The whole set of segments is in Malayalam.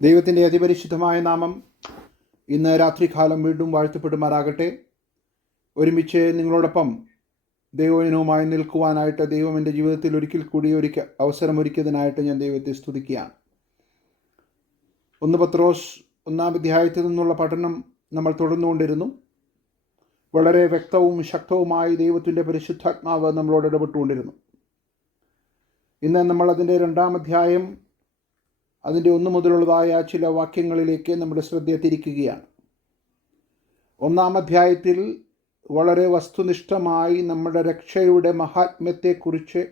ദൈവത്തിൻ്റെ അതിപരിശുദ്ധമായ നാമം ഇന്ന് രാത്രികാലം വീണ്ടും വാഴ്ത്തപ്പെടുമാറാകട്ടെ. ഒരുമിച്ച് നിങ്ങളോടൊപ്പം ദൈവജനവുമായി നിൽക്കുവാനായിട്ട് ദൈവം എൻ്റെ ജീവിതത്തിൽ ഒരിക്കൽ കൂടി അവസരമൊരുക്കിയതിനായിട്ട് ഞാൻ ദൈവത്തെ സ്തുതിക്കുകയാണ്. 1 പത്രോസ് 1 അധ്യായത്തിൽ നിന്നുള്ള പഠനം നമ്മൾ തുടർന്നുകൊണ്ടിരുന്നു. വളരെ വ്യക്തവും ശക്തവുമായി ദൈവത്തിൻ്റെ പരിശുദ്ധാത്മാവ് നമ്മളോട് ഇടപെട്ടുകൊണ്ടിരുന്നു. ഇന്ന് നമ്മൾ അതിൻ്റെ 2 അധ്യായം അതിൻ്റെ 1 മുതലുള്ളതായ ചില വാക്യങ്ങളിലേക്ക് നമ്മുടെ ശ്രദ്ധ തിരിക്കുകയാണ്. 1 അധ്യായത്തിൽ വളരെ വസ്തുനിഷ്ഠമായി നമ്മുടെ രക്ഷയുടെ മഹാത്മ്യത്തെക്കുറിച്ച്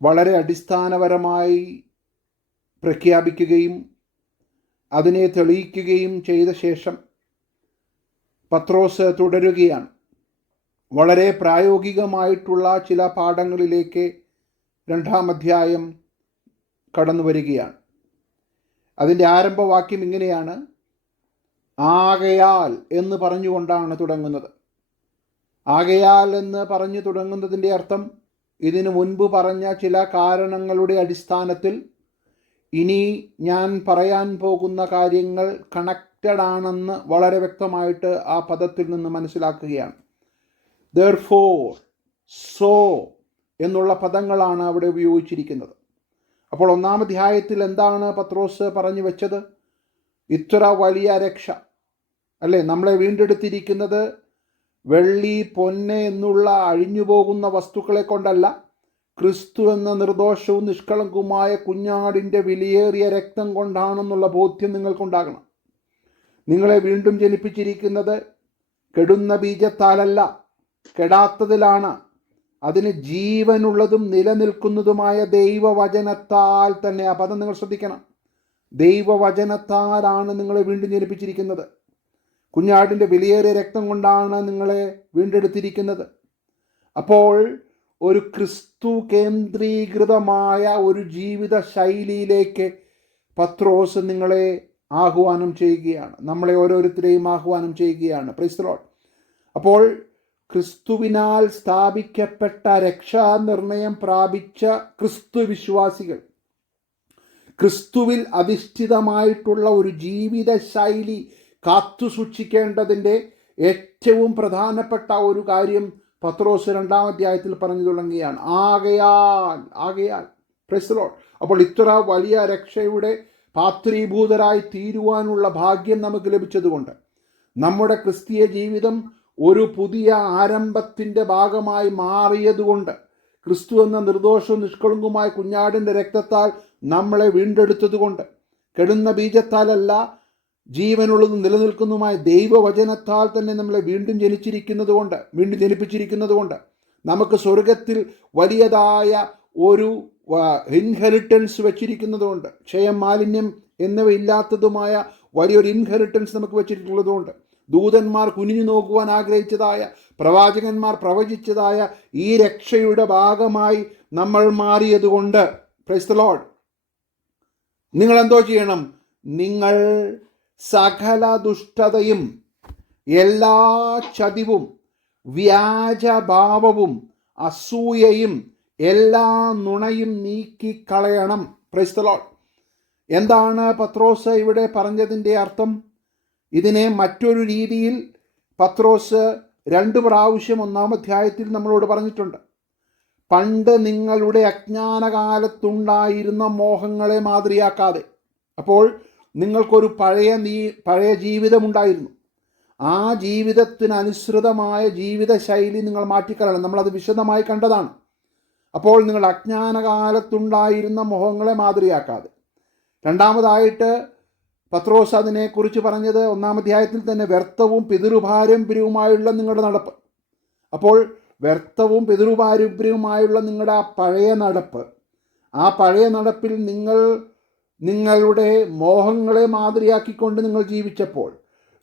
വളരെ അടിസ്ഥാനപരമായി പ്രഖ്യാപിക്കുകയും അതിനെ തെളിയിക്കുകയും ചെയ്ത ശേഷം പത്രോസ് തുടരുകയാണ്. വളരെ പ്രായോഗികമായിട്ടുള്ള ചില പാഠങ്ങളിലേക്ക് 2 അധ്യായം കടന്നു വരികയാണ്. അതിൻ്റെ ആരംഭവാക്യം ഇങ്ങനെയാണ്: ആകയാൽ എന്ന് പറഞ്ഞുകൊണ്ടാണ് തുടങ്ങുന്നത്. ആകയാൽ എന്ന് പറഞ്ഞു തുടങ്ങുന്നതിൻ്റെ അർത്ഥം ഇതിനു മുൻപ് പറഞ്ഞ ചില കാരണങ്ങളുടെ അടിസ്ഥാനത്തിൽ ഇനി ഞാൻ പറയാൻ പോകുന്ന കാര്യങ്ങൾ കണക്റ്റഡ് ആണെന്ന് വളരെ വ്യക്തമായിട്ട് ആ പദത്തിൽ നിന്ന് മനസ്സിലാക്കുകയാണ്. therefore, so എന്നുള്ള പദങ്ങളാണ് അവിടെ ഉപയോഗിച്ചിരിക്കുന്നത്. അപ്പോൾ 1 അധ്യായത്തിൽ എന്താണ് പത്രോസ് പറഞ്ഞു വെച്ചത്? ഇത്ര വലിയ രക്ഷ അല്ലേ, നമ്മളെ വീണ്ടെടുത്തിരിക്കുന്നത് വെള്ളി പൊന്ന് എന്നുള്ള അഴിഞ്ഞുപോകുന്ന വസ്തുക്കളെ കൊണ്ടല്ല, ക്രിസ്തു എന്ന നിർദോഷവും നിഷ്കളങ്കവുമായ കുഞ്ഞാടിൻ്റെ വിലയേറിയ രക്തം കൊണ്ടാണെന്നുള്ള ബോധ്യം നിങ്ങൾക്കുണ്ടാകണം. നിങ്ങളെ വീണ്ടും ജനിപ്പിച്ചിരിക്കുന്നത് കെടുന്ന ബീജത്താലല്ല, കെടാത്തതിലാണ്. അതിന് ജീവനുള്ളതും നിലനിൽക്കുന്നതുമായ ദൈവവചനത്താൽ തന്നെ. ആ പദം നിങ്ങൾ ശ്രദ്ധിക്കണം. ദൈവവചനത്താലാണ് നിങ്ങളെ വീണ്ടും ജനിപ്പിച്ചിരിക്കുന്നത്. കുഞ്ഞാടിൻ്റെ വിലയേറിയ രക്തം കൊണ്ടാണ് നിങ്ങളെ വീണ്ടെടുത്തിരിക്കുന്നത്. അപ്പോൾ ഒരു ക്രിസ്തു കേന്ദ്രീകൃതമായ ഒരു ജീവിത ശൈലിയിലേക്ക് പത്രോസ് നിങ്ങളെ ആഹ്വാനം ചെയ്യുകയാണ്, നമ്മളെ ഓരോരുത്തരെയും ആഹ്വാനം ചെയ്യുകയാണ്. Price the lord. അപ്പോൾ ക്രിസ്തുവിനാൽ സ്ഥാപിക്കപ്പെട്ട രക്ഷാനിർണയം പ്രാപിച്ച ക്രിസ്തു വിശ്വാസികൾ ക്രിസ്തുവിൽ അധിഷ്ഠിതമായിട്ടുള്ള ഒരു ജീവിത ശൈലി കാത്തു സൂക്ഷിക്കേണ്ടതിൻ്റെ ഏറ്റവും പ്രധാനപ്പെട്ട ഒരു കാര്യം പത്രോസ് 2 അധ്യായത്തിൽ പറഞ്ഞു തുടങ്ങുകയാണ്. ആകയാൽ പ്രൈസ് ദി ലോർഡ്. അപ്പോൾ ഇത്ര വലിയ രക്ഷയുടെ പാത്രീഭൂതരായി തീരുവാനുള്ള ഭാഗ്യം നമുക്ക് ലഭിച്ചതുകൊണ്ട്, നമ്മുടെ ക്രിസ്തീയ ജീവിതം ഒരു പുതിയ ആരംഭത്തിൻ്റെ ഭാഗമായി മാറിയതുകൊണ്ട്, ക്രിസ്തു എന്ന നിർദോഷവും നിഷ്കളങ്കവുമായ കുഞ്ഞാടിൻ്റെ രക്തത്താൽ നമ്മളെ വീണ്ടെടുത്തതുകൊണ്ട്, കെടുന്ന ബീജത്താലല്ല, ജീവനുള്ളതും നിലനിൽക്കുന്നതുമായ ദൈവവചനത്താൽ തന്നെ നമ്മളെ വീണ്ടും ജനിപ്പിച്ചിരിക്കുന്നതുകൊണ്ട്, നമുക്ക് സ്വർഗത്തിൽ വലിയതായ ഒരു ഇൻഹെറിറ്റൻസ് വെച്ചിരിക്കുന്നതുകൊണ്ട്, ക്ഷയം മാലിന്യം എന്നിവയില്ലാത്തതുമായ വലിയൊരു ഇൻഹെറിറ്റൻസ് നമുക്ക് വെച്ചിട്ടുള്ളതുകൊണ്ട്, ദൂതന്മാർ കുനിഞ്ഞു നോക്കുവാൻ ആഗ്രഹിച്ചതായ, പ്രവാചകന്മാർ പ്രവചിച്ചതായ ഈ രക്ഷയുടെ ഭാഗമായി നമ്മൾ മാറിയതുകൊണ്ട്, പ്രൈസ് ദി ലോർഡ്, നിങ്ങൾ എന്തോ ചെയ്യണം? നിങ്ങൾ സകല ദുഷ്ടതയും എല്ലാ ചതിവും വ്യാജഭാവവും അസൂയയും എല്ലാ നുണയും നീക്കിക്കളയണം. Praise the lord. എന്താണ് പത്രോസ് ഇവിടെ പറഞ്ഞതിൻ്റെ അർത്ഥം? ഇതിനെ മറ്റൊരു രീതിയിൽ പത്രോസ് 2 പ്രാവശ്യം 1 അധ്യായത്തിൽ നമ്മളോട് പറഞ്ഞിട്ടുണ്ട്. പണ്ട് നിങ്ങളുടെ അജ്ഞാനകാലത്തുണ്ടായിരുന്ന മോഹങ്ങളെ മാതൃകയാക്കാതെ. അപ്പോൾ നിങ്ങൾക്കൊരു പഴയ ജീവിതമുണ്ടായിരുന്നു. ആ ജീവിതത്തിനനുസൃതമായ ജീവിത ശൈലി നിങ്ങൾ മാറ്റിക്കളയണം. നമ്മളത് വിശദമായി കണ്ടതാണ്. അപ്പോൾ നിങ്ങൾ അജ്ഞാനകാലത്തുണ്ടായിരുന്ന മോഹങ്ങളെ മാതൃകയാക്കാതെ. രണ്ടാമതായിട്ട് പത്രോസ് അതിനെക്കുറിച്ച് പറഞ്ഞത് 1 അധ്യായത്തിൽ തന്നെ വ്യർത്ഥവും പിതൃപാരമ്പര്യവുമായുള്ള നിങ്ങളുടെ നടപ്പ്. അപ്പോൾ വ്യർത്ഥവും പിതൃപാരമ്പര്യവുമായുള്ള നിങ്ങളുടെ ആ പഴയ നടപ്പിൽ നിങ്ങളുടെ മോഹങ്ങളെ മാതൃകയാക്കിക്കൊണ്ട് നിങ്ങൾ ജീവിച്ചപ്പോൾ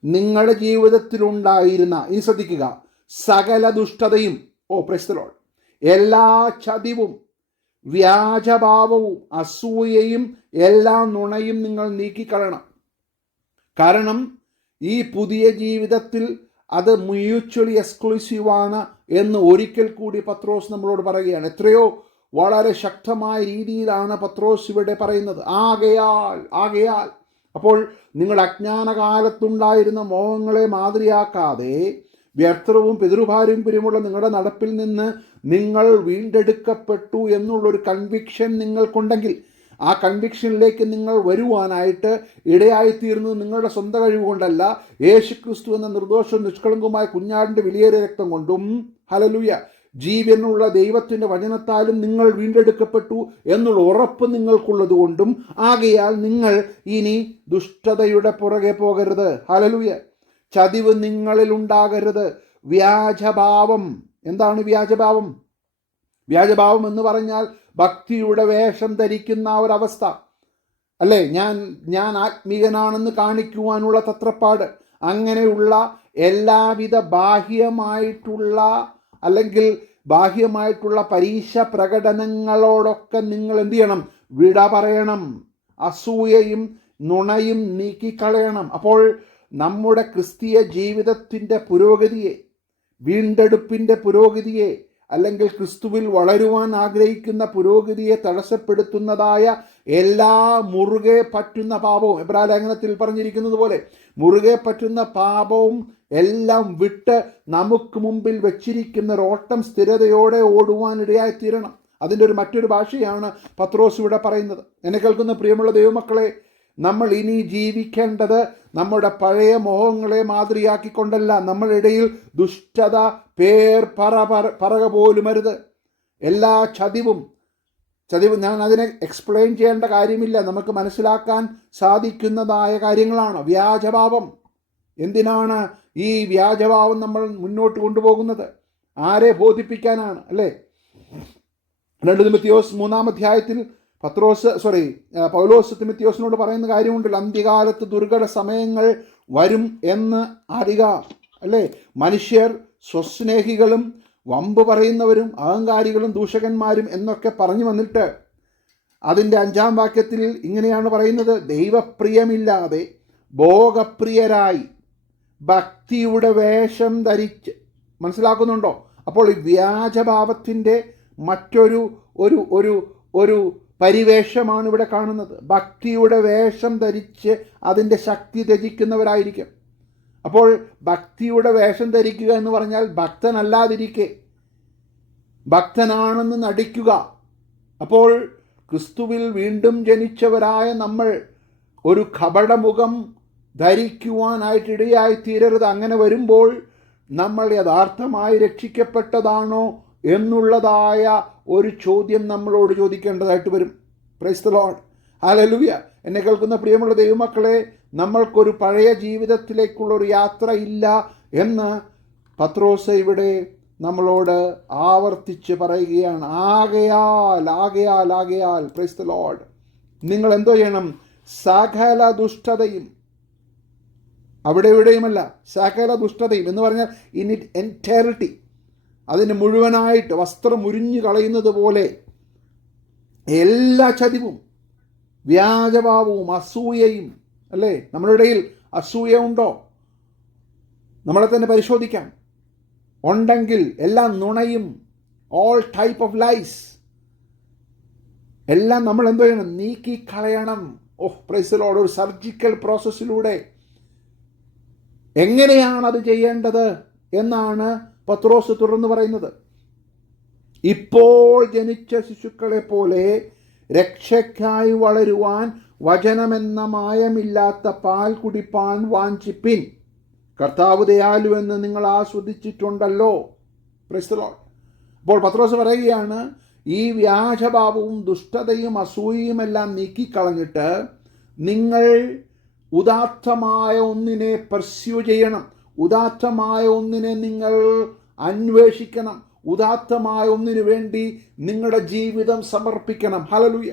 നിങ്ങളുടെ ജീവിതത്തിലുണ്ടായിരുന്ന, ഇനി ശ്രദ്ധിക്കുക, സകല ദുഷ്ടതയും, പ്രൈസ് ദി ലോർഡ്, എല്ലാ ചതിവും വ്യാജഭാവവും അസൂയയും എല്ലാ നുണയും നിങ്ങൾ നീക്കിക്കളയണം. കാരണം ഈ പുതിയ ജീവിതത്തിൽ അത് മ്യൂച്വലി എക്സ്ക്ലൂസീവാണ് എന്ന് ഒരിക്കൽ കൂടി പത്രോസ് നമ്മളോട് പറയുകയാണ്. എത്രയോ വളരെ ശക്തമായ രീതിയിലാണ് പത്രോസ് ഇവിടെ പറയുന്നത്. ആകയാൽ അപ്പോൾ നിങ്ങൾ അജ്ഞാനകാലത്തുണ്ടായിരുന്ന മോഹങ്ങളെ മാതൃയാക്കാതെ വ്യർത്ഥവും പിതൃപാരമ്പര്യമുള്ള നിങ്ങളുടെ നടപ്പിൽ നിന്ന് നിങ്ങൾ വീണ്ടെടുക്കപ്പെട്ടു എന്നുള്ളൊരു കൺവിക്ഷൻ നിങ്ങൾക്കുണ്ടെങ്കിൽ, ആ കൺവിക്ഷനിലേക്ക് നിങ്ങൾ വരുവാനായിട്ട് ഇടയായിത്തീർന്നത് നിങ്ങളുടെ സ്വന്തം കഴിവ് കൊണ്ടല്ല, യേശുക്രിസ്തു എന്ന നിർദോഷവും നിഷ്കളങ്കവുമായ കുഞ്ഞാടിൻ്റെ വിലയേറിയ രക്തം കൊണ്ടും, ഹല്ലേലൂയ, ജീവനുള്ള ദൈവത്തിൻ്റെ വചനത്താലും നിങ്ങൾ വീണ്ടെടുക്കപ്പെട്ടു എന്നുള്ള ഉറപ്പ് നിങ്ങൾക്കുള്ളത് കൊണ്ടും, ആകയാൽ നിങ്ങൾ ഇനി ദുഷ്ടതയുടെ പുറകെ പോകരുത്. ഹല്ലേലൂയ. ചതിവ് നിങ്ങളിൽ ഉണ്ടാകരുത്. വ്യാജഭാവം. എന്താണ് വ്യാജഭാവം? വ്യാജഭാവം എന്ന് പറഞ്ഞാൽ ഭക്തിയുടെ വേഷം ധരിക്കുന്ന ഒരവസ്ഥ അല്ലേ? ഞാൻ ആത്മീയനാണെന്ന് കാണിക്കുവാനുള്ള തത്രപ്പാട്, അങ്ങനെയുള്ള എല്ലാവിധ ബാഹ്യമായിട്ടുള്ള അല്ലെങ്കിൽ ബാഹ്യമായിട്ടുള്ള പരീക്ഷ പ്രകടനങ്ങളോടൊക്കെ നിങ്ങൾ എന്ത് ചെയ്യണം? വിട പറയണം. അസൂയയും നുണയും നീക്കിക്കളയണം. അപ്പോൾ നമ്മുടെ ക്രിസ്തീയ ജീവിതത്തിൻ്റെ പുരോഗതിയെ, വീണ്ടെടുപ്പിൻ്റെ പുരോഗതിയെ, അല്ലെങ്കിൽ ക്രിസ്തുവിൽ വളരുവാൻ ആഗ്രഹിക്കുന്ന പുരോഗതിയെ തടസ്സപ്പെടുത്തുന്നതായ എല്ലാ മുറുകെ പറ്റുന്ന പാപവും, എബ്രായ ലേഖനത്തിൽ പറഞ്ഞിരിക്കുന്നത് പോലെ മുറുകെ പറ്റുന്ന പാപവും എല്ലാം വിട്ട് നമുക്ക് മുമ്പിൽ വെച്ചിരിക്കുന്ന ഒരോട്ടം സ്ഥിരതയോടെ ഓടുവാനിടയായിത്തീരണം. അതിൻ്റെ മറ്റൊരു ഭാഷയാണ് പത്രോസ് ഇവിടെ പറയുന്നത്. എന്നെ കേൾക്കുന്ന പ്രിയമുള്ള ദൈവമക്കളെ, നമ്മൾ ഇനി ജീവിക്കേണ്ടത് നമ്മുടെ പഴയ മോഹങ്ങളെ മാതൃയാക്കിക്കൊണ്ടല്ല. നമ്മളുടെ ഇടയിൽ ദുഷ്ടത പറക പോലും അരുത്. എല്ലാ ചതിവും ഞാൻ അതിനെ എക്സ്പ്ലെയിൻ ചെയ്യേണ്ട കാര്യമില്ല, നമുക്ക് മനസ്സിലാക്കാൻ സാധിക്കുന്നതായ കാര്യങ്ങളാണ്. വ്യാജഭാവം. എന്തിനാണ് ഈ വ്യാജഭാവം നമ്മൾ മുന്നോട്ട് കൊണ്ടുപോകുന്നത്? ആരെ ബോധിപ്പിക്കാനാണ്? അല്ലേ? 2 തിമോഥെയോസ് 3-ാം അധ്യായത്തിൽ പൗലോസ് തിമോഥെയോസിനോട് പറയുന്ന കാര്യമുണ്ടല്ലോ, അന്ത്യകാലത്ത് ദുർഘട സമയങ്ങൾ വരും എന്ന് അറിയുക. അല്ലേ? മനുഷ്യർ സ്വസ്നേഹികളും വമ്പ് പറയുന്നവരും അഹങ്കാരികളും ദൂഷകന്മാരും എന്നൊക്കെ പറഞ്ഞു വന്നിട്ട് അതിൻ്റെ 5-ാം വാക്യത്തിൽ ഇങ്ങനെയാണ് പറയുന്നത്: ദൈവപ്രിയമില്ലാതെ ഭോഗപ്രിയരായി ഭക്തിയുടെ വേഷം ധരിച്ച്. മനസ്സിലാക്കുന്നുണ്ടോ? അപ്പോൾ ഈ വ്യാജഭാവത്തിൻ്റെ മറ്റൊരു ഒരു ഒരു ഒരു പരിവേഷമാണ് ഇവിടെ കാണുന്നത്. ഭക്തിയുടെ വേഷം ധരിച്ച് അതിൻ്റെ ശക്തി ത്യജിക്കുന്നവരായിരിക്കും. അപ്പോൾ ഭക്തിയുടെ വേഷം ധരിക്കുക എന്ന് പറഞ്ഞാൽ ഭക്തനല്ലാതിരിക്കെ ഭക്തനാണെന്ന് നടിക്കുക. അപ്പോൾ ക്രിസ്തുവിൽ വീണ്ടും ജനിച്ചവരായ നമ്മൾ ഒരു കപടമുഖം ധരിക്കുവാനായിട്ടിടയായി തീരരുത്. അങ്ങനെ വരുമ്പോൾ നമ്മൾ യഥാർത്ഥമായി രക്ഷിക്കപ്പെട്ടതാണോ എന്നുള്ളതായ ഒരു ചോദ്യം നമ്മളോട് ചോദിക്കേണ്ടതായിട്ട് വരും. Price the lord. ഹല്ലേലൂയ. എന്നെ കേൾക്കുന്ന പ്രിയമുള്ള ദൈവമക്കളെ, നമ്മൾക്കൊരു പഴയ ജീവിതത്തിലേക്കുള്ളൊരു യാത്ര ഇല്ല എന്ന് പത്രോസ് ഇവിടെ നമ്മളോട് ആവർത്തിച്ച് പറയുകയാണ്. ആകയാൽ പ്രൈസ് ദി ലോർഡ്, നിങ്ങൾ എന്തോ ചെയ്യണം? സകല ദുഷ്ടതയും, അവിടെ ഇവിടെയുമല്ല, സകല ദുഷ്ടതയും എന്ന് പറഞ്ഞാൽ ഇൻ ഇറ്റ് എൻറ്റയറിറ്റി, അതിന് മുഴുവനായിട്ട് വസ്ത്രം ഉരിഞ്ഞു കളയുന്നത് പോലെ എല്ലാ ചതിവും വ്യാജഭാവവും അസൂയയും. അല്ലേ? നമ്മുടെ ഇടയിൽ അസൂയ ഉണ്ടോ? നമ്മളെ തന്നെ പരിശോധിക്കാം. ഉണ്ടെങ്കിൽ എല്ലാ നുണയും, ഓൾ ടൈപ്പ് ഓഫ് ലൈസ് എല്ലാം നമ്മൾ എന്തോ ചെയ്യണം? നീക്കിക്കളയണം. Praise the lord. ഒരു സർജിക്കൽ പ്രോസസ്സിലൂടെ. എങ്ങനെയാണത് ചെയ്യേണ്ടത് എന്നാണ് പത്രോസ് തുടർന്ന് പറയുന്നത്. ഇപ്പോൾ ജനിച്ച ശിശുക്കളെ പോലെ രക്ഷയ്ക്കായി വളരുവാൻ വചനമെന്ന മായമില്ലാത്ത പാൽ കുടിപ്പാൻ വാഞ്ചിപ്പിൻ. കർത്താവ് ദയാലുവെന്ന് നിങ്ങൾ ആസ്വദിച്ചിട്ടുണ്ടല്ലോ. Price the lord. അപ്പോൾ പത്രോസ് പറയുകയാണ്, ഈ വ്യാജഭാവവും ദുഷ്ടതയും അസൂയയുമെല്ലാം നീക്കിക്കളഞ്ഞിട്ട് നിങ്ങൾ ഉദാത്തമായ ഒന്നിനെ പെർസ്യൂ ചെയ്യണം. ഉദാത്തമായ ഒന്നിനെ നിങ്ങൾ അന്വേഷിക്കണം. ഉദാത്തമായ ഒന്നിനു വേണ്ടി നിങ്ങളുടെ ജീവിതം സമർപ്പിക്കണം. ഹല്ലേലൂയ.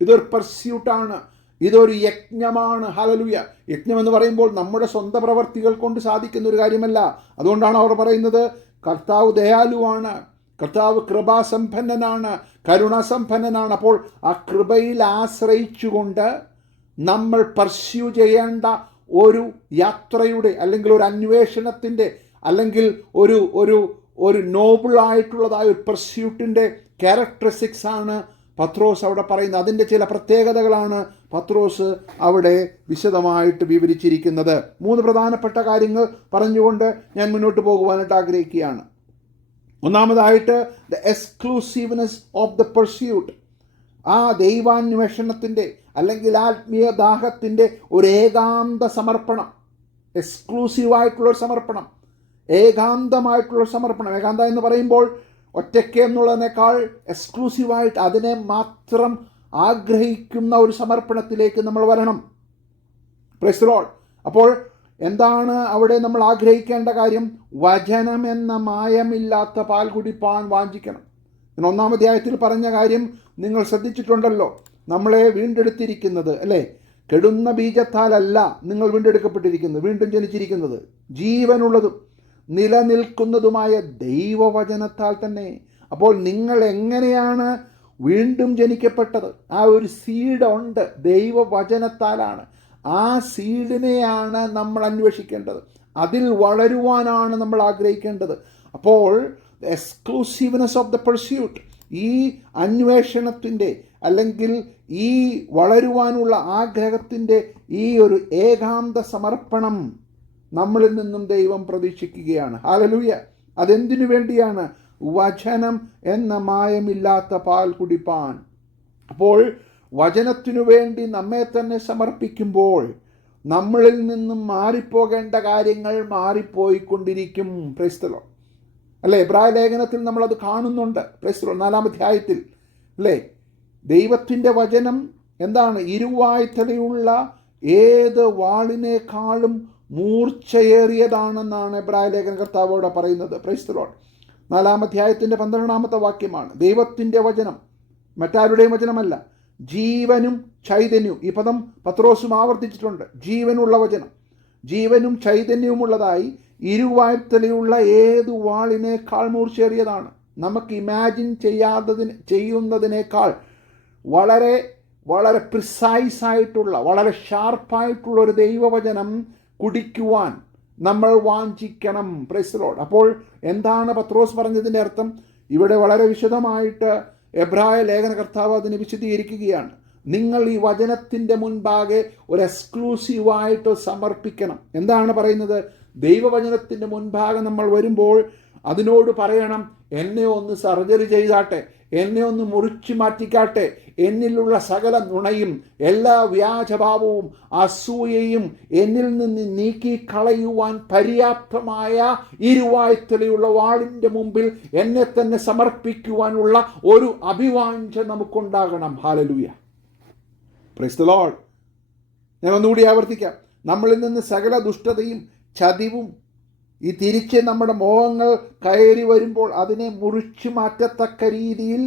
ഇതൊരു പെർസ്യൂട്ടാണ്, ഇതൊരു യജ്ഞമാണ്. ഹല്ലേലൂയ. യജ്ഞം എന്ന് പറയുമ്പോൾ നമ്മുടെ സ്വന്തം പ്രവർത്തികൾ കൊണ്ട് സാധിക്കുന്ന ഒരു കാര്യമല്ല. അതുകൊണ്ടാണ് അവർ പറയുന്നത്, കർത്താവ് ദയാലുവാണ്, കർത്താവ് കൃപാസമ്പന്നനാണ്, കരുണാസമ്പന്നനാണ്. അപ്പോൾ ആ കൃപയിൽ ആശ്രയിച്ചുകൊണ്ട് നമ്മൾ പെർസ്യൂ ചെയ്യേണ്ട ഒരു യാത്രയുടെ, അല്ലെങ്കിൽ ഒരു അന്വേഷണത്തിൻ്റെ, അല്ലെങ്കിൽ ഒരു ഒരു ഒരു നോബിളായിട്ടുള്ളതായ ഒരു പെർസ്യൂട്ടിൻ്റെ ക്യാരക്ടറിസ്റ്റിക്സ് ആണ് പത്രോസ് അവിടെ പറയുന്നത്. അതിൻ്റെ ചില പ്രത്യേകതകളാണ് പത്രോസ് അവിടെ വിശദമായിട്ട് വിവരിച്ചിരിക്കുന്നത്. 3 പ്രധാനപ്പെട്ട കാര്യങ്ങൾ പറഞ്ഞുകൊണ്ട് ഞാൻ മുന്നോട്ട് പോകുവാനായിട്ട് ആഗ്രഹിക്കുകയാണ്. ഒന്നാമതായിട്ട് the exclusiveness of the pursuit. ആ ദൈവാന്വേഷണത്തിൻ്റെ അല്ലെങ്കിൽ ആത്മീയ ദാഹത്തിൻ്റെ ഒരു ഏകാന്ത സമർപ്പണം, എക്സ്ക്ലൂസീവായിട്ടുള്ളൊരു സമർപ്പണം, ഏകാന്തമായിട്ടുള്ളൊരു സമർപ്പണം. ഏകാന്ത എന്ന് പറയുമ്പോൾ ഒറ്റയ്ക്ക് എന്നുള്ളതിനേക്കാൾ എക്സ്ക്ലൂസീവായിട്ട് അതിനെ മാത്രം ആഗ്രഹിക്കുന്ന ഒരു സമർപ്പണത്തിലേക്ക് നമ്മൾ വരണം. Price the lord. അപ്പോൾ എന്താണ് അവിടെ നമ്മൾ ആഗ്രഹിക്കേണ്ട കാര്യം? വചനം എന്ന മായമില്ലാത്ത പാൽ കുടിപ്പാൻ വാഞ്ചിക്കണം. 1-ാം അധ്യായത്തിൽ പറഞ്ഞ കാര്യം നിങ്ങൾ ശ്രദ്ധിച്ചിട്ടുണ്ടല്ലോ. നമ്മളെ വീണ്ടെടുത്തിരിക്കുന്നത് അല്ലേ, കെടുന്ന ബീജത്താലല്ല നിങ്ങൾ വീണ്ടെടുക്കപ്പെട്ടിരിക്കുന്നത്, വീണ്ടും ജനിച്ചിരിക്കുന്നത് ജീവനുള്ളതും നിലനിൽക്കുന്നതുമായ ദൈവവചനത്താൽ തന്നെ. അപ്പോൾ നിങ്ങൾ എങ്ങനെയാണ് വീണ്ടും ജനിക്കപ്പെട്ടത്? ആ ഒരു സീഡ് ഉണ്ട്, ദൈവവചനത്താലാണ്. ആ സീഡിനെയാണ് നമ്മൾ അന്വേഷിക്കേണ്ടത്, അതിൽ വളരുവാനാണ് നമ്മൾ ആഗ്രഹിക്കേണ്ടത്. അപ്പോൾ എക്സ്ക്ലൂസീവ്നെസ് ഓഫ് ദ പെർസ്യൂട്ട്, ഈ അന്വേഷണത്തിൻ്റെ അല്ലെങ്കിൽ ഈ വളരുവാനുള്ള ആഗ്രഹത്തിൻ്റെ ഈ ഒരു ഏകാന്ത സമർപ്പണം നമ്മളിൽ നിന്നും ദൈവം പ്രതീക്ഷിക്കുകയാണ്. ഹല്ലേലൂയ. അതെന്തിനു വേണ്ടിയാണ്? വചനം എന്ന മായമില്ലാത്ത പാൽ കുടിപ്പാൻ. അപ്പോൾ വചനത്തിനു വേണ്ടി നമ്മെ തന്നെ സമർപ്പിക്കുമ്പോൾ നമ്മളിൽ നിന്നും മാറിപ്പോകേണ്ട കാര്യങ്ങൾ മാറിപ്പോയിക്കൊണ്ടിരിക്കും. Price the Lord. അല്ലേ, എബ്രായ ലേഖനത്തിൽ നമ്മളത് കാണുന്നുണ്ട്. പ്രൈസ് ദി ലോർഡ് 4-ാം അധ്യായത്തിൽ അല്ലേ, ദൈവത്തിൻ്റെ വചനം എന്താണ്? ഇരുവായ്ത്തലയുള്ള ഏത് വാളിനേക്കാളും മൂർച്ചയേറിയതാണെന്നാണ് എബ്രായ ലേഖന കർത്താവോടെ പറയുന്നത്. Price the Lord. 4-ാം അധ്യായത്തിൻ്റെ 12-ാമത്തെ വാക്യമാണ്. ദൈവത്തിൻ്റെ വചനം മറ്റാരുടെയും വചനമല്ല, ജീവനും ചൈതന്യവും. ഈ പദം പത്രോസും ആവർത്തിച്ചിട്ടുണ്ട്. ജീവനുള്ള വചനം, ജീവനും ചൈതന്യവുമുള്ളതായി ഇരുവായ്ത്തലയുള്ള ഏത് വാളിനേക്കാൾ മൂർച്ചയേറിയതാണ്. നമുക്ക് ഇമാജിൻ ചെയ്യുന്നതിനേക്കാൾ വളരെ വളരെ പ്രിസൈസായിട്ടുള്ള, വളരെ ഷാർപ്പായിട്ടുള്ള ഒരു ദൈവവചനം കുടിക്കുവാൻ നമ്മൾ വാഞ്ചിക്കണം. Praise the lord. അപ്പോൾ എന്താണ് പത്രോസ് പറഞ്ഞതിൻ്റെ അർത്ഥം? ഇവിടെ വളരെ വിശദമായിട്ട് എബ്രായ ലേഖന കർത്താവ് അതിനെ വിശദീകരിക്കുകയാണ്. നിങ്ങൾ ഈ വചനത്തിൻ്റെ മുൻപാകെ ഒരു എക്സ്ക്ലൂസീവായിട്ട് സമർപ്പിക്കണം. എന്താണ് പറയുന്നത്? ദൈവവചനത്തിൻ്റെ മുൻപാകെ നമ്മൾ വരുമ്പോൾ അതിനോട് പറയണം, എന്നെ ഒന്ന് സർജറി ചെയ്താട്ടെ, എന്നെ ഒന്ന് മുറിച്ചു മാറ്റിക്കാട്ടെ, എന്നിലുള്ള സകല നുണയും എല്ലാ വ്യാജഭാവവും അസൂയയും എന്നിൽ നിന്ന് നീക്കിക്കളയുവാൻ പര്യാപ്തമായ ഇരുവായ്ത്തലയുള്ള വാളിൻ്റെ മുമ്പിൽ എന്നെ തന്നെ സമർപ്പിക്കുവാനുള്ള ഒരു അഭിവാഞ്ച നമുക്കുണ്ടാകണം. ഹല്ലേലൂയ. Price the lord. ഞാൻ ഒന്നുകൂടി ആവർത്തിക്കാം. നമ്മളിൽ നിന്ന് സകല ദുഷ്ടതയും ചതിവും ഈ തിരിച്ച് നമ്മുടെ മോഹങ്ങൾ കയറി വരുമ്പോൾ അതിനെ മുറിച്ചു മാറ്റത്തക്ക രീതിയിൽ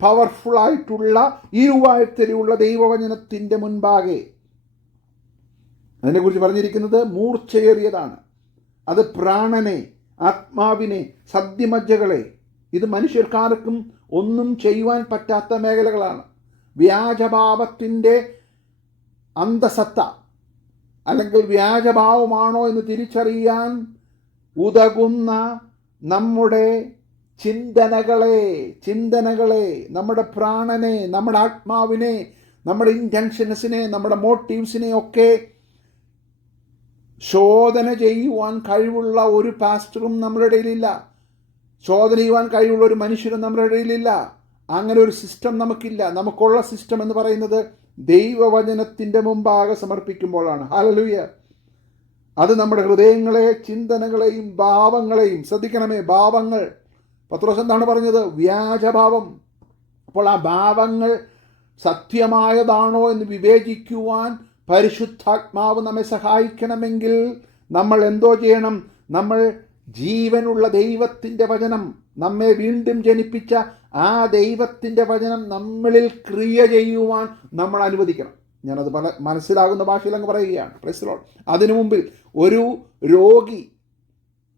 പവർഫുള്ളായിട്ടുള്ള ഇരുവായ്ത്തലയുള്ള ദൈവവചനത്തിൻ്റെ മുൻപാകെ, അതിനെക്കുറിച്ച് പറഞ്ഞിരിക്കുന്നത് മൂർച്ചയേറിയതാണ്. അത് പ്രാണനെ, ആത്മാവിനെ, സദ്യമജ്ജകളെ, ഇത് മനുഷ്യർക്കാർക്കും ഒന്നും ചെയ്യുവാൻ പറ്റാത്ത മേഖലകളാണ്. വ്യാജഭാവത്തിൻ്റെ അന്തസത്ത അല്ലെങ്കിൽ വ്യാജഭാവമാണോ എന്ന് തിരിച്ചറിയാൻ ഉതകുന്ന നമ്മുടെ ചിന്തനകളെ, നമ്മുടെ പ്രാണനെ, നമ്മുടെ ആത്മാവിനെ, നമ്മുടെ ഇൻറ്റൻഷൻസിനെ, നമ്മുടെ മോട്ടീവ്സിനെ ഒക്കെ ശോധന ചെയ്യുവാൻ കഴിവുള്ള ഒരു പാസ്റ്ററും നമ്മുടെ ഇടയിലില്ല. ശോധന ചെയ്യുവാൻ കഴിവുള്ള ഒരു മനുഷ്യരും നമ്മുടെ ഇടയിലില്ല. അങ്ങനെ ഒരു സിസ്റ്റം നമുക്കില്ല. നമുക്കുള്ള സിസ്റ്റം എന്ന് പറയുന്നത് ദൈവവചനത്തിൻ്റെ മുമ്പാകെ സമർപ്പിക്കുമ്പോഴാണ്. ഹല്ലേലൂയ. അത് നമ്മുടെ ഹൃദയങ്ങളെ, ചിന്തനകളെയും ഭാവങ്ങളെയും, ശ്രദ്ധിക്കണമേ, ഭാവങ്ങൾ. പത്രോസ് എന്താണ് പറഞ്ഞത്? വ്യാജഭാവം. അപ്പോൾ ആ ഭാവങ്ങൾ സത്യമായതാണോ എന്ന് വിവേചിക്കുവാൻ പരിശുദ്ധാത്മാവ് നമ്മെ സഹായിക്കണമെങ്കിൽ നമ്മൾ എന്തോ ചെയ്യണം? നമ്മൾ ജീവനുള്ള ദൈവത്തിൻ്റെ വചനം, നമ്മെ വീണ്ടും ജനിപ്പിച്ച ആ ദൈവത്തിൻ്റെ വചനം നമ്മളിൽ ക്രിയ ചെയ്യുവാൻ നമ്മൾ അനുവദിക്കണം. ഞാനത് മനസ്സിലാകുന്ന ഭാഷയിൽ അങ്ങ് പറയുകയാണ്. Price the Lord. അതിനു മുമ്പിൽ ഒരു രോഗി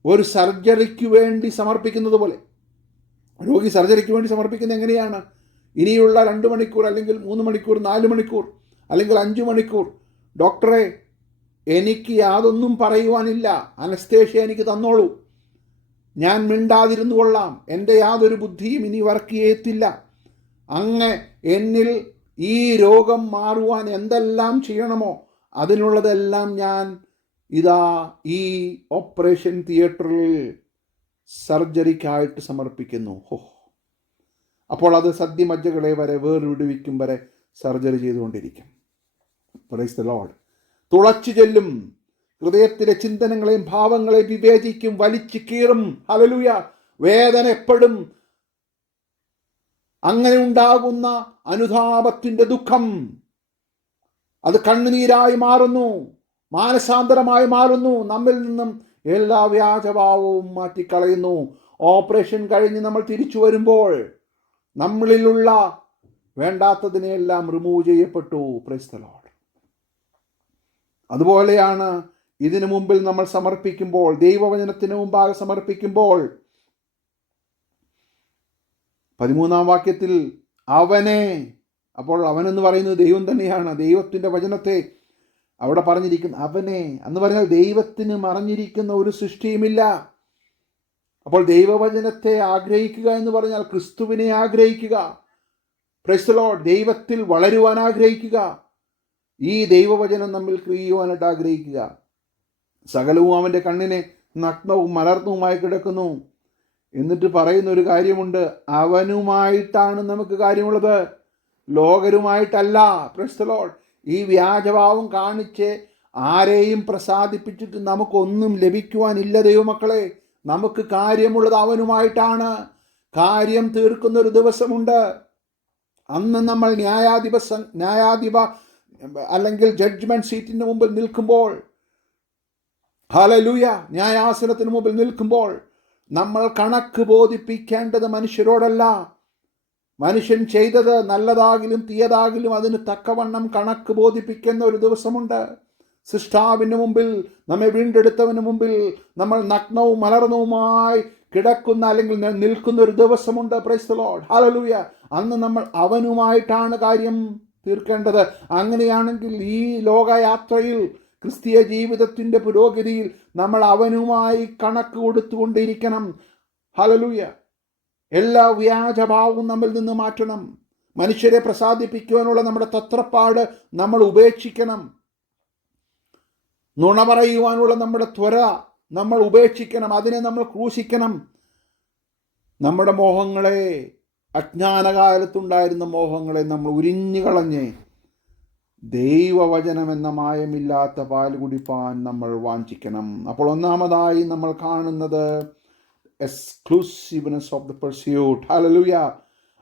ഒരു സർജറിക്ക് വേണ്ടി സമർപ്പിക്കുന്നത് പോലെ, രോഗി സർജറിക്ക് വേണ്ടി സമർപ്പിക്കുന്നത് എങ്ങനെയാണ്? ഇനിയുള്ള 2 മണിക്കൂർ അല്ലെങ്കിൽ 3 മണിക്കൂർ, 4 മണിക്കൂർ അല്ലെങ്കിൽ 5 മണിക്കൂർ, ഡോക്ടറെ എനിക്ക് യാതൊന്നും പറയുവാനില്ല, അനസ്തേഷ്യ എനിക്ക് തന്നോളൂ, ഞാൻ മിണ്ടാതിരുന്നു കൊള്ളാം, എൻ്റെ യാതൊരു ബുദ്ധിയും ഇനി വർക്ക് ചെയ്യത്തില്ല. അങ്ങ് എന്നിൽ ഈ രോഗം മാറുവാൻ എന്തെല്ലാം ചെയ്യണമോ അതിനുള്ളതെല്ലാം ഞാൻ ഇതാ ഈ ഓപ്പറേഷൻ തിയേറ്ററിൽ സർജറിക്കായിട്ട് സമർപ്പിക്കുന്നു. അപ്പോൾ അത് സദ്യമജ്ജകളെ വരെ വേർവിടുവിക്കും വരെ സർജറി ചെയ്തുകൊണ്ടിരിക്കും. Price the Lord. തുളച്ചു ചെല്ലും, ഹൃദയത്തിലെ ചിന്തനങ്ങളെയും ഭാവങ്ങളെയും വിവേചിക്കും, വലിച്ചു കീറും. ഹല്ലേലൂയ. വേദന എപ്പോഴും അങ്ങനെ ഉണ്ടാകുന്ന അനുതാപത്തിന്റെ ദുഃഖം അത് കണ്ണുനീരായി മാറുന്നു, മാനസാന്തരമായി മാറുന്നു. നമ്മിൽ നിന്നും എല്ലാ വ്യാജഭാവവും മാറ്റിക്കളയുന്നു. ഓപ്പറേഷൻ കഴിഞ്ഞ് നമ്മൾ തിരിച്ചു വരുമ്പോൾ നമ്മളിലുള്ള വേണ്ടാത്തതിനെല്ലാം റിമൂവ് ചെയ്യപ്പെട്ടു. Price the Lord. അതുപോലെയാണ് ഇതിനു മുമ്പിൽ നമ്മൾ സമർപ്പിക്കുമ്പോൾ, ദൈവവചനത്തിന് മുമ്പാകെ സമർപ്പിക്കുമ്പോൾ 13-ാം വാക്യത്തിൽ അവനെ, അപ്പോൾ അവനെന്ന് പറയുന്നത് ദൈവം തന്നെയാണ്. ദൈവത്തിൻ്റെ വചനത്തെ അവിടെ പറഞ്ഞിരിക്കുന്ന അവനെ എന്ന് പറഞ്ഞാൽ ദൈവത്തിന് മറഞ്ഞിരിക്കുന്ന ഒരു സൃഷ്ടിയുമില്ല. അപ്പോൾ ദൈവവചനത്തെ ആഗ്രഹിക്കുക എന്ന് പറഞ്ഞാൽ ക്രിസ്തുവിനെ ആഗ്രഹിക്കുക. Price the Lord. ദൈവത്തിൽ വളരുവാൻ ആഗ്രഹിക്കുക. ഈ ദൈവവചനം നമ്മിൽ ചെയ്യുവാനായിട്ട് ആഗ്രഹിക്കുക. സകലവും അവൻ്റെ കണ്ണിനെ നഗ്നവും മലർന്നുമായി കിടക്കുന്നു. എന്നിട്ട് പറയുന്ന ഒരു കാര്യമുണ്ട്, അവനുമായിട്ടാണ് നമുക്ക് കാര്യമുള്ളത്, ലോകരുമായിട്ടല്ല. Price the Lord. ഈ വ്യാജഭാവം കാണിച്ച് ആരെയും പ്രസാദിപ്പിച്ചിട്ട് നമുക്കൊന്നും ലഭിക്കുവാനില്ല ദൈവമക്കളെ. നമുക്ക് കാര്യമുള്ളത് അവനുമായിട്ടാണ്. കാര്യം തീർക്കുന്ന ഒരു ദിവസമുണ്ട്. അന്ന് നമ്മൾ ന്യായാധിപ അല്ലെങ്കിൽ ജഡ്ജ്മെന്റ് സീറ്റിന് മുമ്പിൽ നിൽക്കുമ്പോൾ, ഹല്ലേലൂയ, ന്യായാസനത്തിന് മുമ്പിൽ നിൽക്കുമ്പോൾ നമ്മൾ കണക്ക് ബോധിപ്പിക്കേണ്ടത് മനുഷ്യരോടല്ല. മനുഷ്യൻ ചെയ്തത് നല്ലതാകിലും തീയതാകിലും അതിന് തക്കവണ്ണം കണക്ക് ബോധിപ്പിക്കുന്ന ഒരു ദിവസമുണ്ട്. സൃഷ്ടാവിന് മുമ്പിൽ, നമ്മെ വീണ്ടെടുത്തവന് മുമ്പിൽ നമ്മൾ നഗ്നവും മലർന്നവുമായി കിടക്കുന്ന അല്ലെങ്കിൽ നിൽക്കുന്ന ഒരു ദിവസമുണ്ട്. Praise the lord. ഹല്ലേലൂയ. അന്ന് നമ്മൾ അവനുമായിട്ടാണ് കാര്യം തീർക്കേണ്ടത്. അങ്ങനെയാണെങ്കിൽ ഈ ലോകയാത്രയിൽ, ക്രിസ്തീയ ജീവിതത്തിൻ്റെ പുരോഗതിയിൽ നമ്മൾ അവനുമായി കണക്ക് കൊടുത്തുകൊണ്ടിരിക്കണം. ഹല്ലേലൂയ. എല്ലാ വ്യാജഭാവവും നമ്മിൽ നിന്ന് മാറ്റണം. മനുഷ്യരെ പ്രസാദിപ്പിക്കുവാനുള്ള നമ്മുടെ തത്രപ്പാട് നമ്മൾ ഉപേക്ഷിക്കണം. നുണ പറയുവാനുള്ള നമ്മുടെ ത്വര നമ്മൾ ഉപേക്ഷിക്കണം. അതിനെ നമ്മൾ ക്രൂശിക്കണം. നമ്മുടെ മോഹങ്ങളെ, അജ്ഞാനകാലത്തുണ്ടായിരുന്ന മോഹങ്ങളെ നമ്മൾ ഉരിഞ്ഞു കളഞ്ഞ് ദൈവവചനം എന്ന മായമില്ലാത്ത പാൽ കുടിപ്പാൻ നമ്മൾ വാഞ്ചിക്കണം. അപ്പോൾ ഒന്നാമതായി നമ്മൾ കാണുന്നത് എക്സ്ക്ലൂസീവ്നെസ് ഓഫ് ദ പെർസ്യൂട്ട്. ഹല്ലേലൂയ.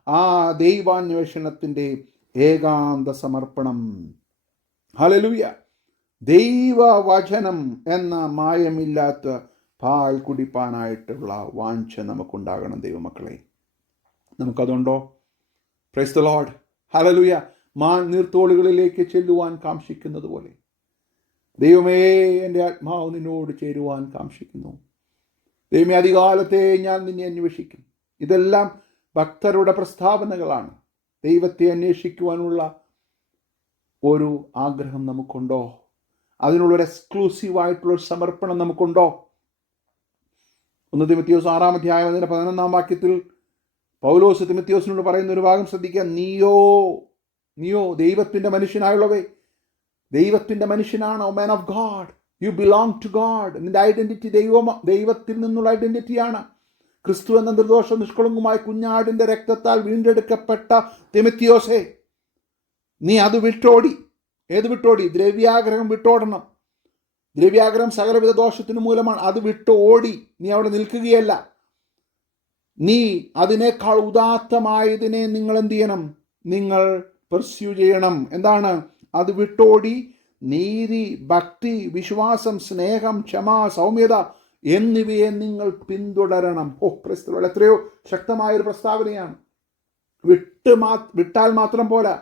ആ ദൈവാന്വേഷണത്തിൻ്റെ ഏകാന്ത സമർപ്പണം. ഹല്ലേലൂയ. ദൈവവചനം എന്ന മായമില്ലാത്ത പാൽ കുടിപ്പാനായിട്ടുള്ള വാഞ്ച നമുക്കുണ്ടാകണം ദൈവമക്കളെ. നമുക്കതുണ്ടോ? Praise the lord. ഹല്ലേലൂയ. നീർത്തോളുകളിലേക്ക് ചെല്ലുവാൻ കാംക്ഷിക്കുന്നത് പോലെ ദൈവമേ, എൻ്റെ ആത്മാവ് നിന്നോട് ചേരുവാൻ കാംക്ഷിക്കുന്നു. ദൈവമേ, അധികാലത്തെ ഞാൻ നിന്നെ അന്വേഷിക്കും. ഇതെല്ലാം ഭക്തരുടെ പ്രസ്താവനകളാണ്. ദൈവത്തെ അന്വേഷിക്കുവാനുള്ള ഒരു ആഗ്രഹം നമുക്കുണ്ടോ? അതിനുള്ളൊരു എക്സ്ക്ലൂസീവായിട്ടുള്ളൊരു സമർപ്പണം നമുക്കുണ്ടോ? 1 തിമോഥെയോസ് 6-ാം അധ്യായം 11-ാം വാക്യത്തിൽ പൗലോസ് തിമോഥെയോസിനോട് പറയുന്ന ഒരു ഭാഗം ശ്രദ്ധിക്കുക. നീയോ ദൈവത്തിൻ്റെ മനുഷ്യനായുള്ളവേ, ദൈവത്തിൻ്റെ മനുഷ്യനാണ്. Oh man of god, you belong to god. നിന്റെ ഐഡന്റിറ്റി ദൈവത്തിൽ നിന്നുള്ള ഐഡന്റിറ്റിയാണ്. ക്രിസ്തു എന്ന നിർദോഷ നിഷ്കളങ്കമായ കുഞ്ഞാടിൻ്റെ രക്തത്താൽ വീണ്ടെടുക്കപ്പെട്ട തിമോഥെയോസേ, നീ അത് വിട്ടോടി. ഏത് വിട്ടോടി? ദ്രവ്യാഗ്രഹം വിട്ടോടണം. ദ്രവ്യാഗ്രഹം സകലവിധ ദോഷത്തിന് മൂലമാണ്. അത് വിട്ടോടി. നീ അവിടെ നിൽക്കുകയല്ല. നീ അതിനേക്കാൾ ഉദാത്തമായതിനെ നിങ്ങൾ എന്ത് ചെയ്യണം? നിങ്ങൾ പെർസ്യൂ ചെയ്യണം. എന്താണ് അത്? വിട്ടോടി നീതി, ഭക്തി, വിശ്വാസം, സ്നേഹം, ക്ഷമ, സൗമ്യത എന്നിവയെ നിങ്ങൾ പിന്തുടരണം. ക്രിസ്തുവിൽ എത്രയോ ശക്തമായൊരു പ്രസ്താവനയാണ്. വിട്ടാൽ മാത്രം പോരാ,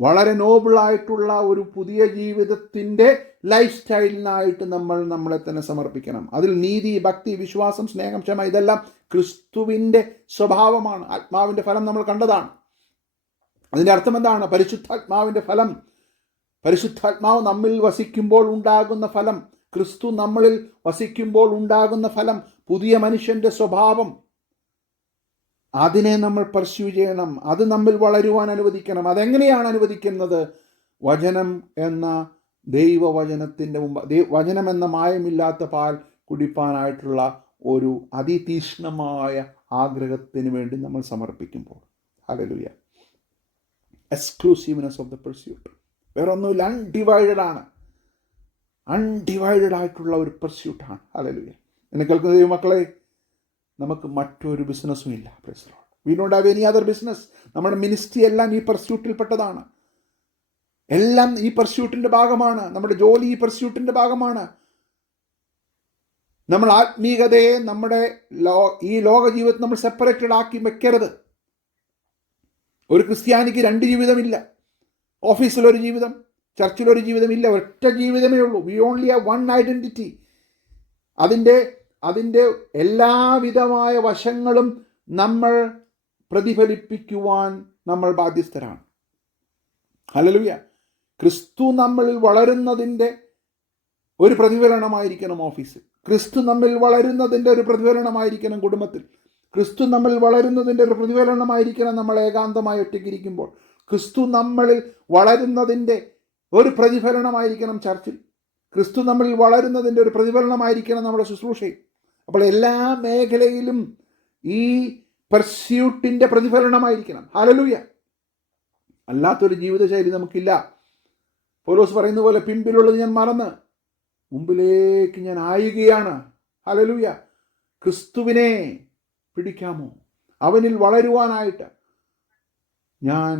വളരെ നോബിളായിട്ടുള്ള ഒരു പുതിയ ജീവിതത്തിൻ്റെ ലൈഫ് സ്റ്റൈലിനായിട്ട് നമ്മളെ തന്നെ സമർപ്പിക്കണം. അതിൽ നീതി, ഭക്തി, വിശ്വാസം, സ്നേഹം, ക്ഷമ ഇതെല്ലാം ക്രിസ്തുവിൻ്റെ സ്വഭാവമാണ്. ആത്മാവിൻ്റെ ഫലം നമ്മൾ കണ്ടതാണ്. അതിൻ്റെ അർത്ഥം എന്താണ്? പരിശുദ്ധാത്മാവിൻ്റെ ഫലം. പരിശുദ്ധാത്മാവ് നമ്മിൽ വസിക്കുമ്പോൾ ഉണ്ടാകുന്ന ഫലം, ക്രിസ്തു നമ്മളിൽ വസിക്കുമ്പോൾ ഉണ്ടാകുന്ന ഫലം, പുതിയ മനുഷ്യൻ്റെ സ്വഭാവം, അതിനെ നമ്മൾ പെർസ്യൂ ചെയ്യണം. അത് നമ്മിൽ വളരുവാൻ അനുവദിക്കണം. അതെങ്ങനെയാണ് അനുവദിക്കുന്നത്? വചനം എന്ന ദൈവവചനത്തിൻ്റെ മുമ്പ്, വചനം എന്ന മായമില്ലാത്ത പാൽ കുടിപ്പാനായിട്ടുള്ള ഒരു അതിതീക്ഷ്ണമായ ആഗ്രഹത്തിന് വേണ്ടി നമ്മൾ സമർപ്പിക്കുമ്പോൾ. Hallelujah. Exclusiveness of the pursuit. വേറൊന്നുമില്ല, അൺഡിവൈഡഡ് ആയിട്ടുള്ള ഒരു പെർസ്യൂട്ടാണ്. ഹല്ലേലൂയ. എന്നെ കേൾക്കുന്ന ദൈവമക്കളെ, നമുക്ക് മറ്റൊരു ബിസിനസ്സും ഇല്ല. Price the Lord. We don't have any other business. നമ്മുടെ മിനിസ്ട്രി എല്ലാം ഈ പെർസ്യൂട്ടിൽപ്പെട്ടതാണ്. എല്ലാം ഈ പെർസ്യൂട്ടിൻ്റെ ഭാഗമാണ്. നമ്മുടെ ജോലി ഈ പെർസ്യൂട്ടിൻ്റെ ഭാഗമാണ്. നമ്മൾ ആത്മീയതയെ നമ്മുടെ ഈ ലോക ജീവിതത്തിൽ നമ്മൾ സെപ്പറേറ്റഡ് ആക്കി വെക്കരുത്. ഒരു ക്രിസ്ത്യാനിക്ക് രണ്ട് ജീവിതമില്ല. ഓഫീസിലൊരു ജീവിതം, ചർച്ചിലൊരു ജീവിതമില്ല. ഒറ്റ ജീവിതമേ ഉള്ളൂ. V only have one identity. അതിൻ്റെ എല്ലാവിധമായ വശങ്ങളും നമ്മൾ പ്രതിഫലിപ്പിക്കുവാൻ നമ്മൾ ബാധ്യസ്ഥരാണ്. ഹല്ലേലൂയ. ക്രിസ്തു നമ്മളിൽ വളരുന്നതിൻ്റെ ഒരു പ്രതിഫലനമായിരിക്കണം ഓഫീസിൽ. ക്രിസ്തു നമ്മിൽ വളരുന്നതിൻ്റെ ഒരു പ്രതിഫലനമായിരിക്കണം കുടുംബത്തിൽ. ക്രിസ്തു നമ്മിൽ വളരുന്നതിൻ്റെ ഒരു പ്രതിഫലനമായിരിക്കണം നമ്മൾ ഏകാന്തമായി ഒറ്റയ്ക്കിരിക്കുമ്പോൾ. ക്രിസ്തു നമ്മളിൽ വളരുന്നതിൻ്റെ ഒരു പ്രതിഫലനമായിരിക്കണം ചർച്ചിൽ. ക്രിസ്തു നമ്മളിൽ വളരുന്നതിൻ്റെ ഒരു പ്രതിഫലനമായിരിക്കണം നമ്മുടെ ശുശ്രൂഷയിൽ. അപ്പോൾ എല്ലാ മേഖലയിലും ഈ പെർസ്യൂട്ടിൻ്റെ പ്രതിഫലനമായിരിക്കണം. ഹല്ലേലൂയ. അല്ലാത്തൊരു ജീവിതശൈലി നമുക്കില്ല. പൗലോസ് പറയുന്ന പോലെ, പിമ്പിലുള്ളത് ഞാൻ മറന്ന് മുമ്പിലേക്ക് ഞാൻ ആയുകയാണ്. ഹല്ലേലൂയ. ക്രിസ്തുവിനെ പിടിക്കാമോ? അവനിൽ വളരുവാനായിട്ട് ഞാൻ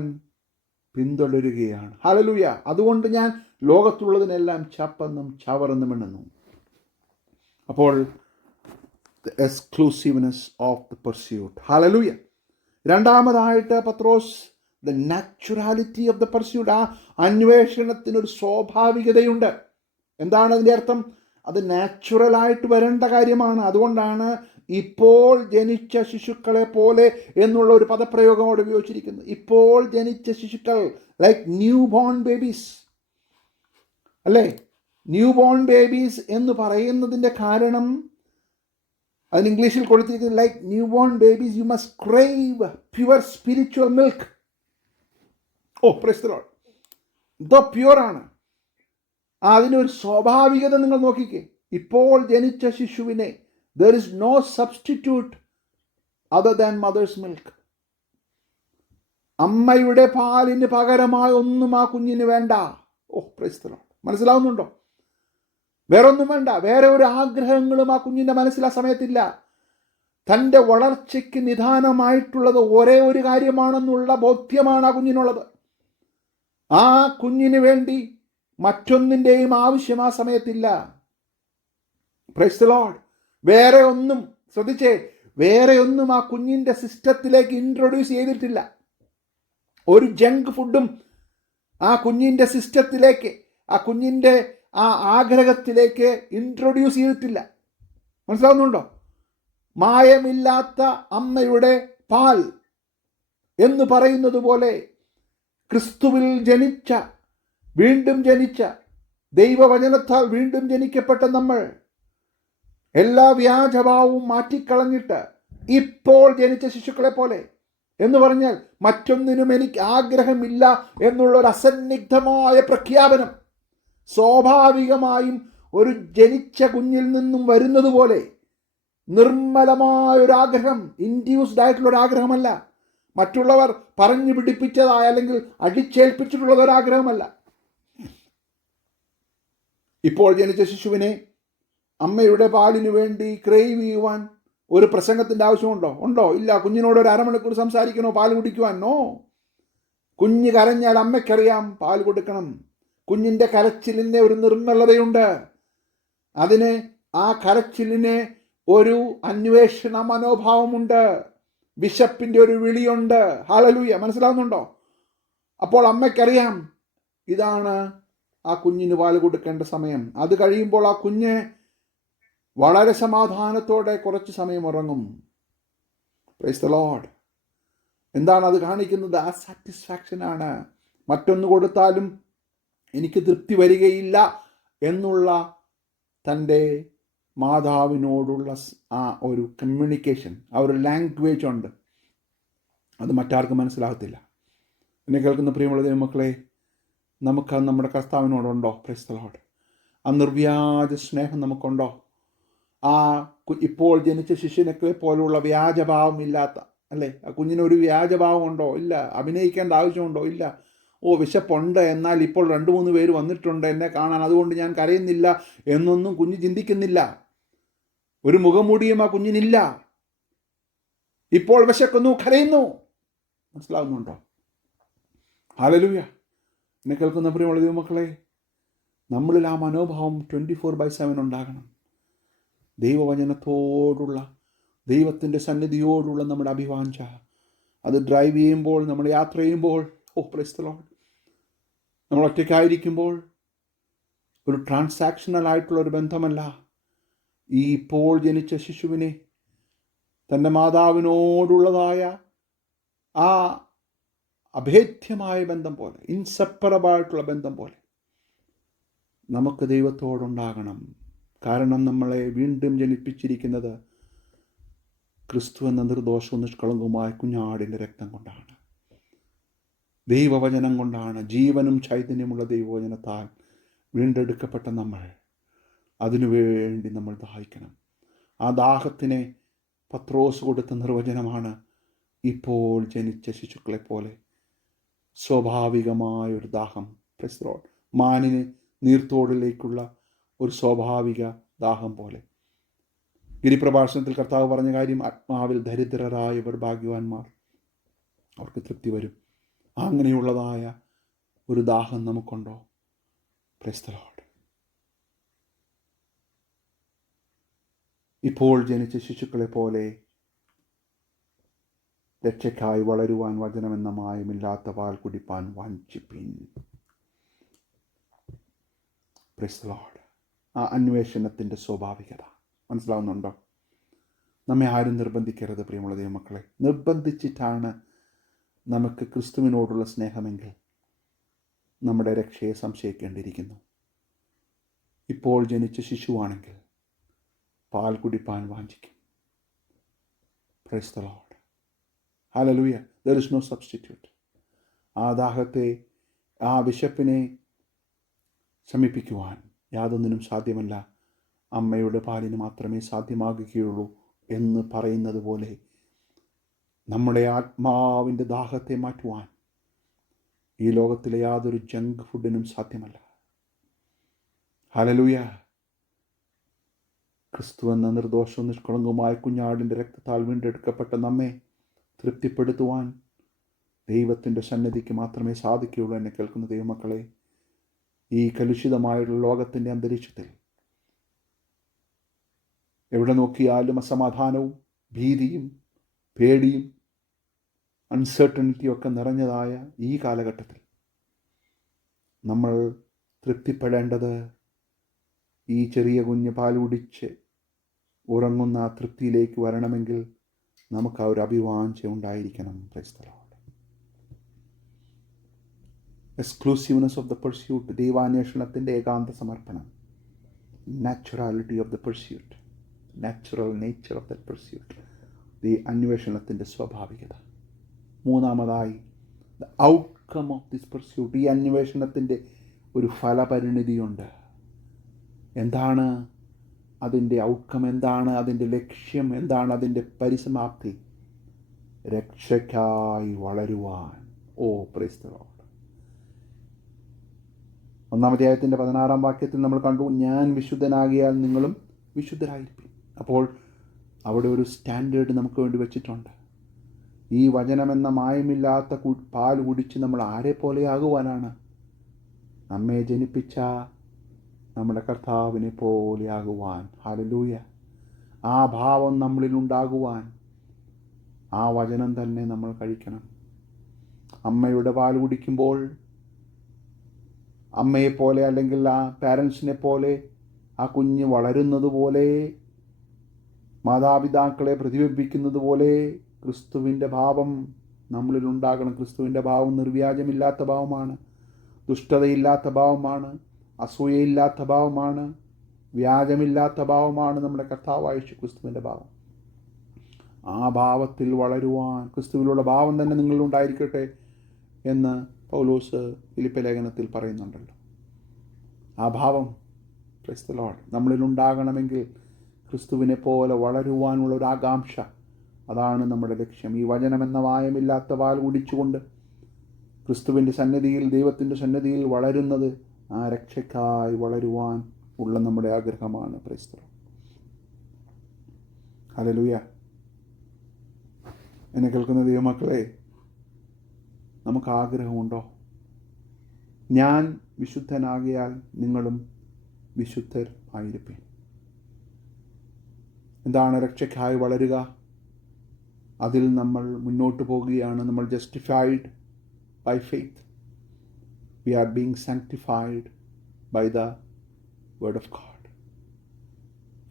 പിന്തുടരുകയാണ്. ഹല്ലേലൂയ. അതുകൊണ്ട് ഞാൻ ലോകത്തുള്ളതിനെല്ലാം ചപ്പെന്നും ചവറെന്നും എണ്ണുന്നു. അപ്പോൾ the exclusiveness of the pursuit. Hallelujah. രണ്ടാമതായിട്ട് പത്രോസ്, the naturality of the pursuit. ആ അന്വേഷണത്തിനൊരു സ്വാഭാവികതയുണ്ട്. എന്താണ് അതിൻ്റെ അർത്ഥം? അത് നാച്ചുറലായിട്ട് വരേണ്ട കാര്യമാണ്. അതുകൊണ്ടാണ് ഇപ്പോൾ ജനിച്ച ശിശുക്കളെ പോലെ എന്നുള്ള ഒരു പദപ്രയോഗം അവിടെ ഉപയോഗിച്ചിരിക്കുന്നത്. ഇപ്പോൾ ജനിച്ച ശിശുക്കൾ, ലൈക്ക് ന്യൂ ബോൺ ബേബീസ് അല്ലേ? ന്യൂ ബോൺ ബേബീസ് എന്ന് പറയുന്നതിൻ്റെ കാരണം, അതിന് ഇംഗ്ലീഷിൽ കൊടുത്തിരിക്കുന്നത് like newborn babies you must crave pure spiritual milk. Oh praise the Lord. ഇതോ പ്യുവറാണ്. അതിനൊരു സ്വാഭാവികത നിങ്ങൾ നോക്കിക്കേ. ഇപ്പോൾ ജനിച്ച ശിശുവിനെ, there is no substitute other than mother's milk. അമ്മയുടെ പാലിന് പകരമായി ഒന്നും ആ കുഞ്ഞിന് വേണ്ട. ഓ പ്രൈസ് ദി ലോർഡ്. മനസ്സിലാവുന്നുണ്ടോ? വേറൊന്നും വേണ്ട. വേറെ ഒരു ആഗ്രഹങ്ങളും ആ കുഞ്ഞിൻ്റെ മനസ്സിൽ ആ സമയത്തില്ല. തൻ്റെ വളർച്ചയ്ക്ക് നിദാനമായിട്ടുള്ളത് ഒരേ ഒരു കാര്യമാണെന്നുള്ള ബോധ്യമാണ് ആ കുഞ്ഞിനുള്ളത്. ആ കുഞ്ഞിന് വേണ്ടി മറ്റൊന്നിൻ്റെയും ആവശ്യം ആ സമയത്തില്ല. Price the Lord. വേറെ ഒന്നും, ശ്രദ്ധിച്ചേ, വേറെ ഒന്നും ആ കുഞ്ഞിൻ്റെ സിസ്റ്റത്തിലേക്ക് ഇൻട്രൊഡ്യൂസ് ചെയ്തിട്ടില്ല. ഒരു ജങ്ക് ഫുഡും ആ കുഞ്ഞിൻ്റെ സിസ്റ്റത്തിലേക്ക്, ആ കുഞ്ഞിൻ്റെ ആ ആഗ്രഹത്തിലേക്ക് ഇൻട്രൊഡ്യൂസ് ചെയ്തിട്ടില്ല. മനസ്സിലാവുന്നുണ്ടോ? മായമില്ലാത്ത അമ്മയുടെ പാൽ എന്ന് പറയുന്നത് പോലെ ക്രിസ്തുവിൽ ജനിച്ച, വീണ്ടും ജനിച്ച, ദൈവവചനത്താൽ വീണ്ടും ജനിക്കപ്പെട്ട നമ്മൾ എല്ലാ വ്യാജഭാവവും മാറ്റിക്കളഞ്ഞിട്ട് ഇപ്പോൾ ജനിച്ച ശിശുക്കളെ പോലെ എന്ന് പറഞ്ഞാൽ മറ്റൊന്നിനും എനിക്ക് ആഗ്രഹമില്ല എന്നുള്ളൊരു അസന്നിഗ്ധമായ പ്രഖ്യാപനം സ്വാഭാവികമായും ഒരു ജനിച്ച കുഞ്ഞിൽ നിന്നും വരുന്നത് പോലെ നിർമ്മലമായൊരാഗ്രഹം, ഇൻഡ്യൂസ്ഡ് ആയിട്ടുള്ളൊരാഗ്രഹമല്ല. മറ്റുള്ളവർ പറഞ്ഞു പിടിപ്പിച്ചതായ അല്ലെങ്കിൽ അടിച്ചേൽപ്പിച്ചിട്ടുള്ളതൊരാഗ്രഹമല്ല. ഇപ്പോൾ ജനിച്ച ശിശുവിനെ അമ്മയുടെ പാലിനു വേണ്ടി ക്രേവ് ചെയ്യുവാൻ ഒരു പ്രസംഗത്തിൻ്റെ ആവശ്യമുണ്ടോ? ഉണ്ടോ? ഇല്ല. കുഞ്ഞിനോട് ഒരു അരമണിക്കൂർ സംസാരിക്കണോ പാൽ കുടിക്കുവാൻ? നോ. കുഞ്ഞ് കരഞ്ഞാൽ അമ്മയ്ക്കറിയാം പാൽ കൊടുക്കണം. കുഞ്ഞിൻ്റെ കരച്ചിലിന് ഒരു നിർമ്മലതയുണ്ട്. അതിന് ആ കരച്ചിലിന് ഒരു അന്വേഷണ മനോഭാവമുണ്ട്. വിശപ്പിൻ്റെ ഒരു വിളിയുണ്ട്. ഹല്ലേലൂയ. മനസ്സിലാവുന്നുണ്ടോ? അപ്പോൾ അമ്മയ്ക്കറിയാം ഇതാണ് ആ കുഞ്ഞിന് പാൽ കൊടുക്കേണ്ട സമയം. അത് കഴിയുമ്പോൾ ആ കുഞ്ഞ് വളരെ സമാധാനത്തോടെ കുറച്ച് സമയം ഉറങ്ങും. Price the lord. എന്താണ് അത് കാണിക്കുന്നത്? ആ സാറ്റിസ്ഫാക്ഷനാണ്. മറ്റൊന്ന് കൊടുത്താലും എനിക്ക് തൃപ്തി വരികയില്ല എന്നുള്ള തൻ്റെ മാതാവിനോടുള്ള ആ ഒരു കമ്മ്യൂണിക്കേഷൻ, ആ ഒരു ലാംഗ്വേജ് ഉണ്ട്, അത് മറ്റാർക്കും മനസ്സിലാകത്തില്ല. എന്നെ കേൾക്കുന്ന പ്രിയമുള്ള ദൈവമക്കളെ, നമുക്ക് നമ്മുടെ കർത്താവിനോടുണ്ടോ? Price the lord. ആ നിർവ്യാജ സ്നേഹം നമുക്കുണ്ടോ? ആ ഇപ്പോൾ ജനിച്ച ശിശുവിനെ പോലുള്ള വ്യാജഭാവം ഇല്ലാത്ത, അല്ലേ, ആ കുഞ്ഞിനൊരു വ്യാജഭാവം ഉണ്ടോ? ഇല്ല. അഭിനയിക്കേണ്ട ആവശ്യമുണ്ടോ? ഇല്ല. വിശപ്പുണ്ട്, എന്നാൽ ഇപ്പോൾ 2-3 പേര് വന്നിട്ടുണ്ട് എന്നെ കാണാൻ, അതുകൊണ്ട് ഞാൻ കരയുന്നില്ല എന്നൊന്നും കുഞ്ഞ് ചിന്തിക്കുന്നില്ല. ഒരു മുഖംമൂടിയും ആ കുഞ്ഞിനില്ല. ഇപ്പോൾ വിശക്കുന്നു, കരയുന്നു. മനസ്സിലാവുന്നുണ്ടോ? ഹല്ലേലൂയ. എന്നെ കേൾക്കുന്ന പ്രിയമുള്ള ദൈവമക്കളെ, നമ്മളിൽ ആ മനോഭാവം 24/7 ഉണ്ടാകണം. ദൈവവചനത്തോടുള്ള, ദൈവത്തിൻ്റെ സന്നിധിയോടുള്ള നമ്മുടെ അഭിവാഞ്ച, അത് ഡ്രൈവ് ചെയ്യുമ്പോൾ, നമ്മൾ യാത്ര ചെയ്യുമ്പോൾ, പ്രൈസ് ദി ലോർഡ്, നമ്മൾ ഒറ്റയ്ക്കായിരിക്കുമ്പോൾ, ഒരു ട്രാൻസാക്ഷണൽ ആയിട്ടുള്ള ഒരു ബന്ധമല്ല. ഈ ഇപ്പോൾ ജനിച്ച ശിശുവിനെ തൻ്റെ മാതാവിനോടുള്ളതായ ആ അഭേദ്യമായ ബന്ധം പോലെ, ഇൻസെപ്പറബിളായിട്ടുള്ള ബന്ധം പോലെ നമുക്ക് ദൈവത്തോടുണ്ടാകണം. കാരണം നമ്മളെ വീണ്ടും ജനിപ്പിച്ചിരിക്കുന്നത് ക്രിസ്തു എന്ന നിർദോഷവും നിഷ്കളങ്കവുമായ കുഞ്ഞാടിൻ്റെ രക്തം കൊണ്ടാണ്, ദൈവവചനം കൊണ്ടാണ്. ജീവനും ചൈതന്യമുള്ള ദൈവവചനത്താൽ വീണ്ടെടുക്കപ്പെട്ട നമ്മൾ, അതിനുവേണ്ടി നമ്മൾ ദാഹിക്കണം. ആ ദാഹത്തിനെ പത്രോസ് കൊടുത്ത നിർവചനമാണ് ഇപ്പോൾ ജനിച്ച ശിശുക്കളെ പോലെ സ്വാഭാവികമായൊരു ദാഹം. Praise the lord. മാനിന് നീർത്തോടിലേക്കുള്ള ഒരു സ്വാഭാവിക ദാഹം പോലെ. ഗിരിപ്രഭാഷണത്തിൽ കർത്താവ് പറഞ്ഞ കാര്യം, ആത്മാവിൽ ദരിദ്രരായവർ ഭാഗ്യവാന്മാർ, അവർക്ക് തൃപ്തി വരും. അങ്ങനെയുള്ളതായ ഒരു ദാഹം നമുക്കുണ്ടോ? Price the Lord. ഇപ്പോൾ ജനിച്ച ശിശുക്കളെ പോലെ രക്ഷയ്ക്കായി വളരുവാൻ വചനമെന്ന മായമില്ലാത്ത പാൽ കുടിപ്പാൻ വാഞ്ചിപ്പിൻ. Praise the lord. ആ അന്വേഷണത്തിൻ്റെ സ്വാഭാവികത മനസ്സിലാവുന്നുണ്ടോ? നമ്മെ ആരും നിർബന്ധിക്കരുത് പ്രിയമുള്ള ദൈവമക്കളെ. നിർബന്ധിച്ചിട്ടാണ് നമുക്ക് ക്രിസ്തുവിനോടുള്ള സ്നേഹമെങ്കിൽ നമ്മുടെ രക്ഷയെ സംശയിക്കേണ്ടിയിരിക്കുന്നു. ഇപ്പോൾ ജനിച്ച ശിശുവാണെങ്കിൽ പാൽ കുടിപ്പാൻ വാഞ്ചിക്കും. Praise the lord. Hallelujah. There is no substitute. ആ ദാഹത്തെ, ആ വിശപ്പിനെ ശമിപ്പിക്കുവാൻ യാതൊന്നിനും സാധ്യമല്ല. അമ്മയുടെ പാലിന് മാത്രമേ സാധ്യമാകുകയുള്ളൂ എന്ന് പറയുന്നത് പോലെ നമ്മുടെ ആത്മാവിൻ്റെ ദാഹത്തെ മാറ്റുവാൻ ഈ ലോകത്തിലെ യാതൊരു ജങ്ക് ഫുഡിനും സാധ്യമല്ല. ഹല്ലേലൂയ. ക്രിസ്തു എന്ന നിർദോഷവും നിഷ്കളങ്കവുമായ കുഞ്ഞാടിൻ്റെ രക്തത്താൽ വീണ്ടെടുക്കപ്പെട്ട നമ്മെ തൃപ്തിപ്പെടുത്തുവാൻ ദൈവത്തിൻ്റെ സന്നിധിക്ക് മാത്രമേ സാധിക്കുകയുള്ളൂ. എന്നെ കേൾക്കുന്ന ദൈവമക്കളെ, ഈ കലുഷിതമായുള്ള ലോകത്തിൻ്റെ അന്തരീക്ഷത്തിൽ എവിടെ നോക്കിയാലും അസമാധാനവും ഭീതിയും പേടിയും അൺസർട്ടനിറ്റിയും ഒക്കെ നിറഞ്ഞതായ ഈ കാലഘട്ടത്തിൽ നമ്മൾ തൃപ്തിപ്പെടേണ്ടത് ഈ ചെറിയ കുഞ്ഞ് പാൽ കുടിച്ച് ഉറങ്ങുന്ന ആ തൃപ്തിയിലേക്ക് വരണമെങ്കിൽ നമുക്ക് ആ ഒരു അഭിവാഞ്ച ഉണ്ടായിരിക്കണം. Praise the lord. Exclusiveness of the pursuit, ദൈവാന്വേഷണത്തിൻ്റെ ഏകാന്ത സമർപ്പണം. Naturality of the pursuit, natural nature of the pursuit, ഈ അന്വേഷണത്തിൻ്റെ സ്വാഭാവികത. മൂന്നാമതായി, the outcome of this pursuit, ഈ അന്വേഷണത്തിൻ്റെ ഒരു ഫലപരിണിതിയുണ്ട്. എന്താണ് അതിൻ്റെ ഔട്ട്കം? എന്താണ് അതിൻ്റെ ലക്ഷ്യം? എന്താണ് അതിൻ്റെ പരിസമാപ്തി? രക്ഷയ്ക്കായി വളരുവാൻ. Praise the Lord. 1-ാം അധ്യായത്തിൻ്റെ 16-ാം വാക്യത്തിൽ നമ്മൾ കണ്ടു, ഞാൻ വിശുദ്ധനാകിയാൽ നിങ്ങളും വിശുദ്ധരായിരിക്കും. അപ്പോൾ അവിടെ ഒരു സ്റ്റാൻഡേർഡ് നമുക്ക് വേണ്ടി വെച്ചിട്ടുണ്ട്. ഈ വചനമെന്ന മായമില്ലാത്ത പാൽ കുടിച്ച് നമ്മൾ ആരെ പോലെയാകുവാനാണ്? നമ്മെ ജനിപ്പിച്ച നമ്മുടെ കർത്താവിനെ പോലെയാകുവാൻ. ഹല്ലേലൂയ. ആ ഭാവം നമ്മളിൽ ഉണ്ടാകുവാൻ ആ വചനം തന്നെ നമ്മൾ കഴിക്കണം. അമ്മയുടെ പാൽ കുടിക്കുമ്പോൾ അമ്മയെപ്പോലെ, അല്ലെങ്കിൽ ആ പാരൻസിനെ പോലെ ആ കുഞ്ഞ് വളരുന്നത് പോലെ, മാതാപിതാക്കളെ പ്രതിബിംബിക്കുന്നത് പോലെ ക്രിസ്തുവിൻ്റെ ഭാവം നമ്മളിൽ ഉണ്ടാകണം. ക്രിസ്തുവിൻ്റെ ഭാവം നിർവ്യാജമില്ലാത്ത ഭാവമാണ്, ദുഷ്ടതയില്ലാത്ത ഭാവമാണ്, അസൂയയില്ലാത്ത ഭാവമാണ്, വ്യാജമില്ലാത്ത ഭാവമാണ് നമ്മുടെ കർത്താവായ യേശുക്രിസ്തുവിൻ്റെ ഭാവം. ആ ഭാവത്തിൽ വളരുവാൻ, ക്രിസ്തുവിലുള്ള ഭാവം തന്നെ നിങ്ങളിലുണ്ടായിരിക്കട്ടെ എന്ന് പൗലോസ് ഫിലിപ്പി ലേഖനത്തിൽ പറയുന്നുണ്ടല്ലോ. ആ ഭാവം പ്രൈസ് ദി ലോർഡ് നമ്മളിലുണ്ടാകണമെങ്കിൽ ക്രിസ്തുവിനെ പോലെ വളരുവാനുള്ള ഒരു ആകാംക്ഷ, അതാണ് നമ്മുടെ ലക്ഷ്യം. ഈ വചനമെന്ന വായമില്ലാത്ത പാൽ കുടിച്ചുകൊണ്ട് ക്രിസ്തുവിൻ്റെ സന്നിധിയിൽ, ദൈവത്തിൻ്റെ സന്നിധിയിൽ വളരുന്നത് ആ രക്ഷയ്ക്കായി വളരുവാൻ ഉള്ള നമ്മുടെ ആഗ്രഹമാണ്. Price the lord. ഹല്ലേലൂയ. എന്നെ കേൾക്കുന്ന ദൈവമക്കളെ, നമുക്ക് ആഗ്രഹമുണ്ടോ? ഞാൻ വിശുദ്ധനാകിയാൽ നിങ്ങളും വിശുദ്ധർ ആയിരിക്കും. എന്താണ് രക്ഷയ്ക്കായി വളരുക? അതിൽ നമ്മൾ മുന്നോട്ട് പോകുകയാണ്. നമ്മൾ justified by faith. We are being sanctified by the word of God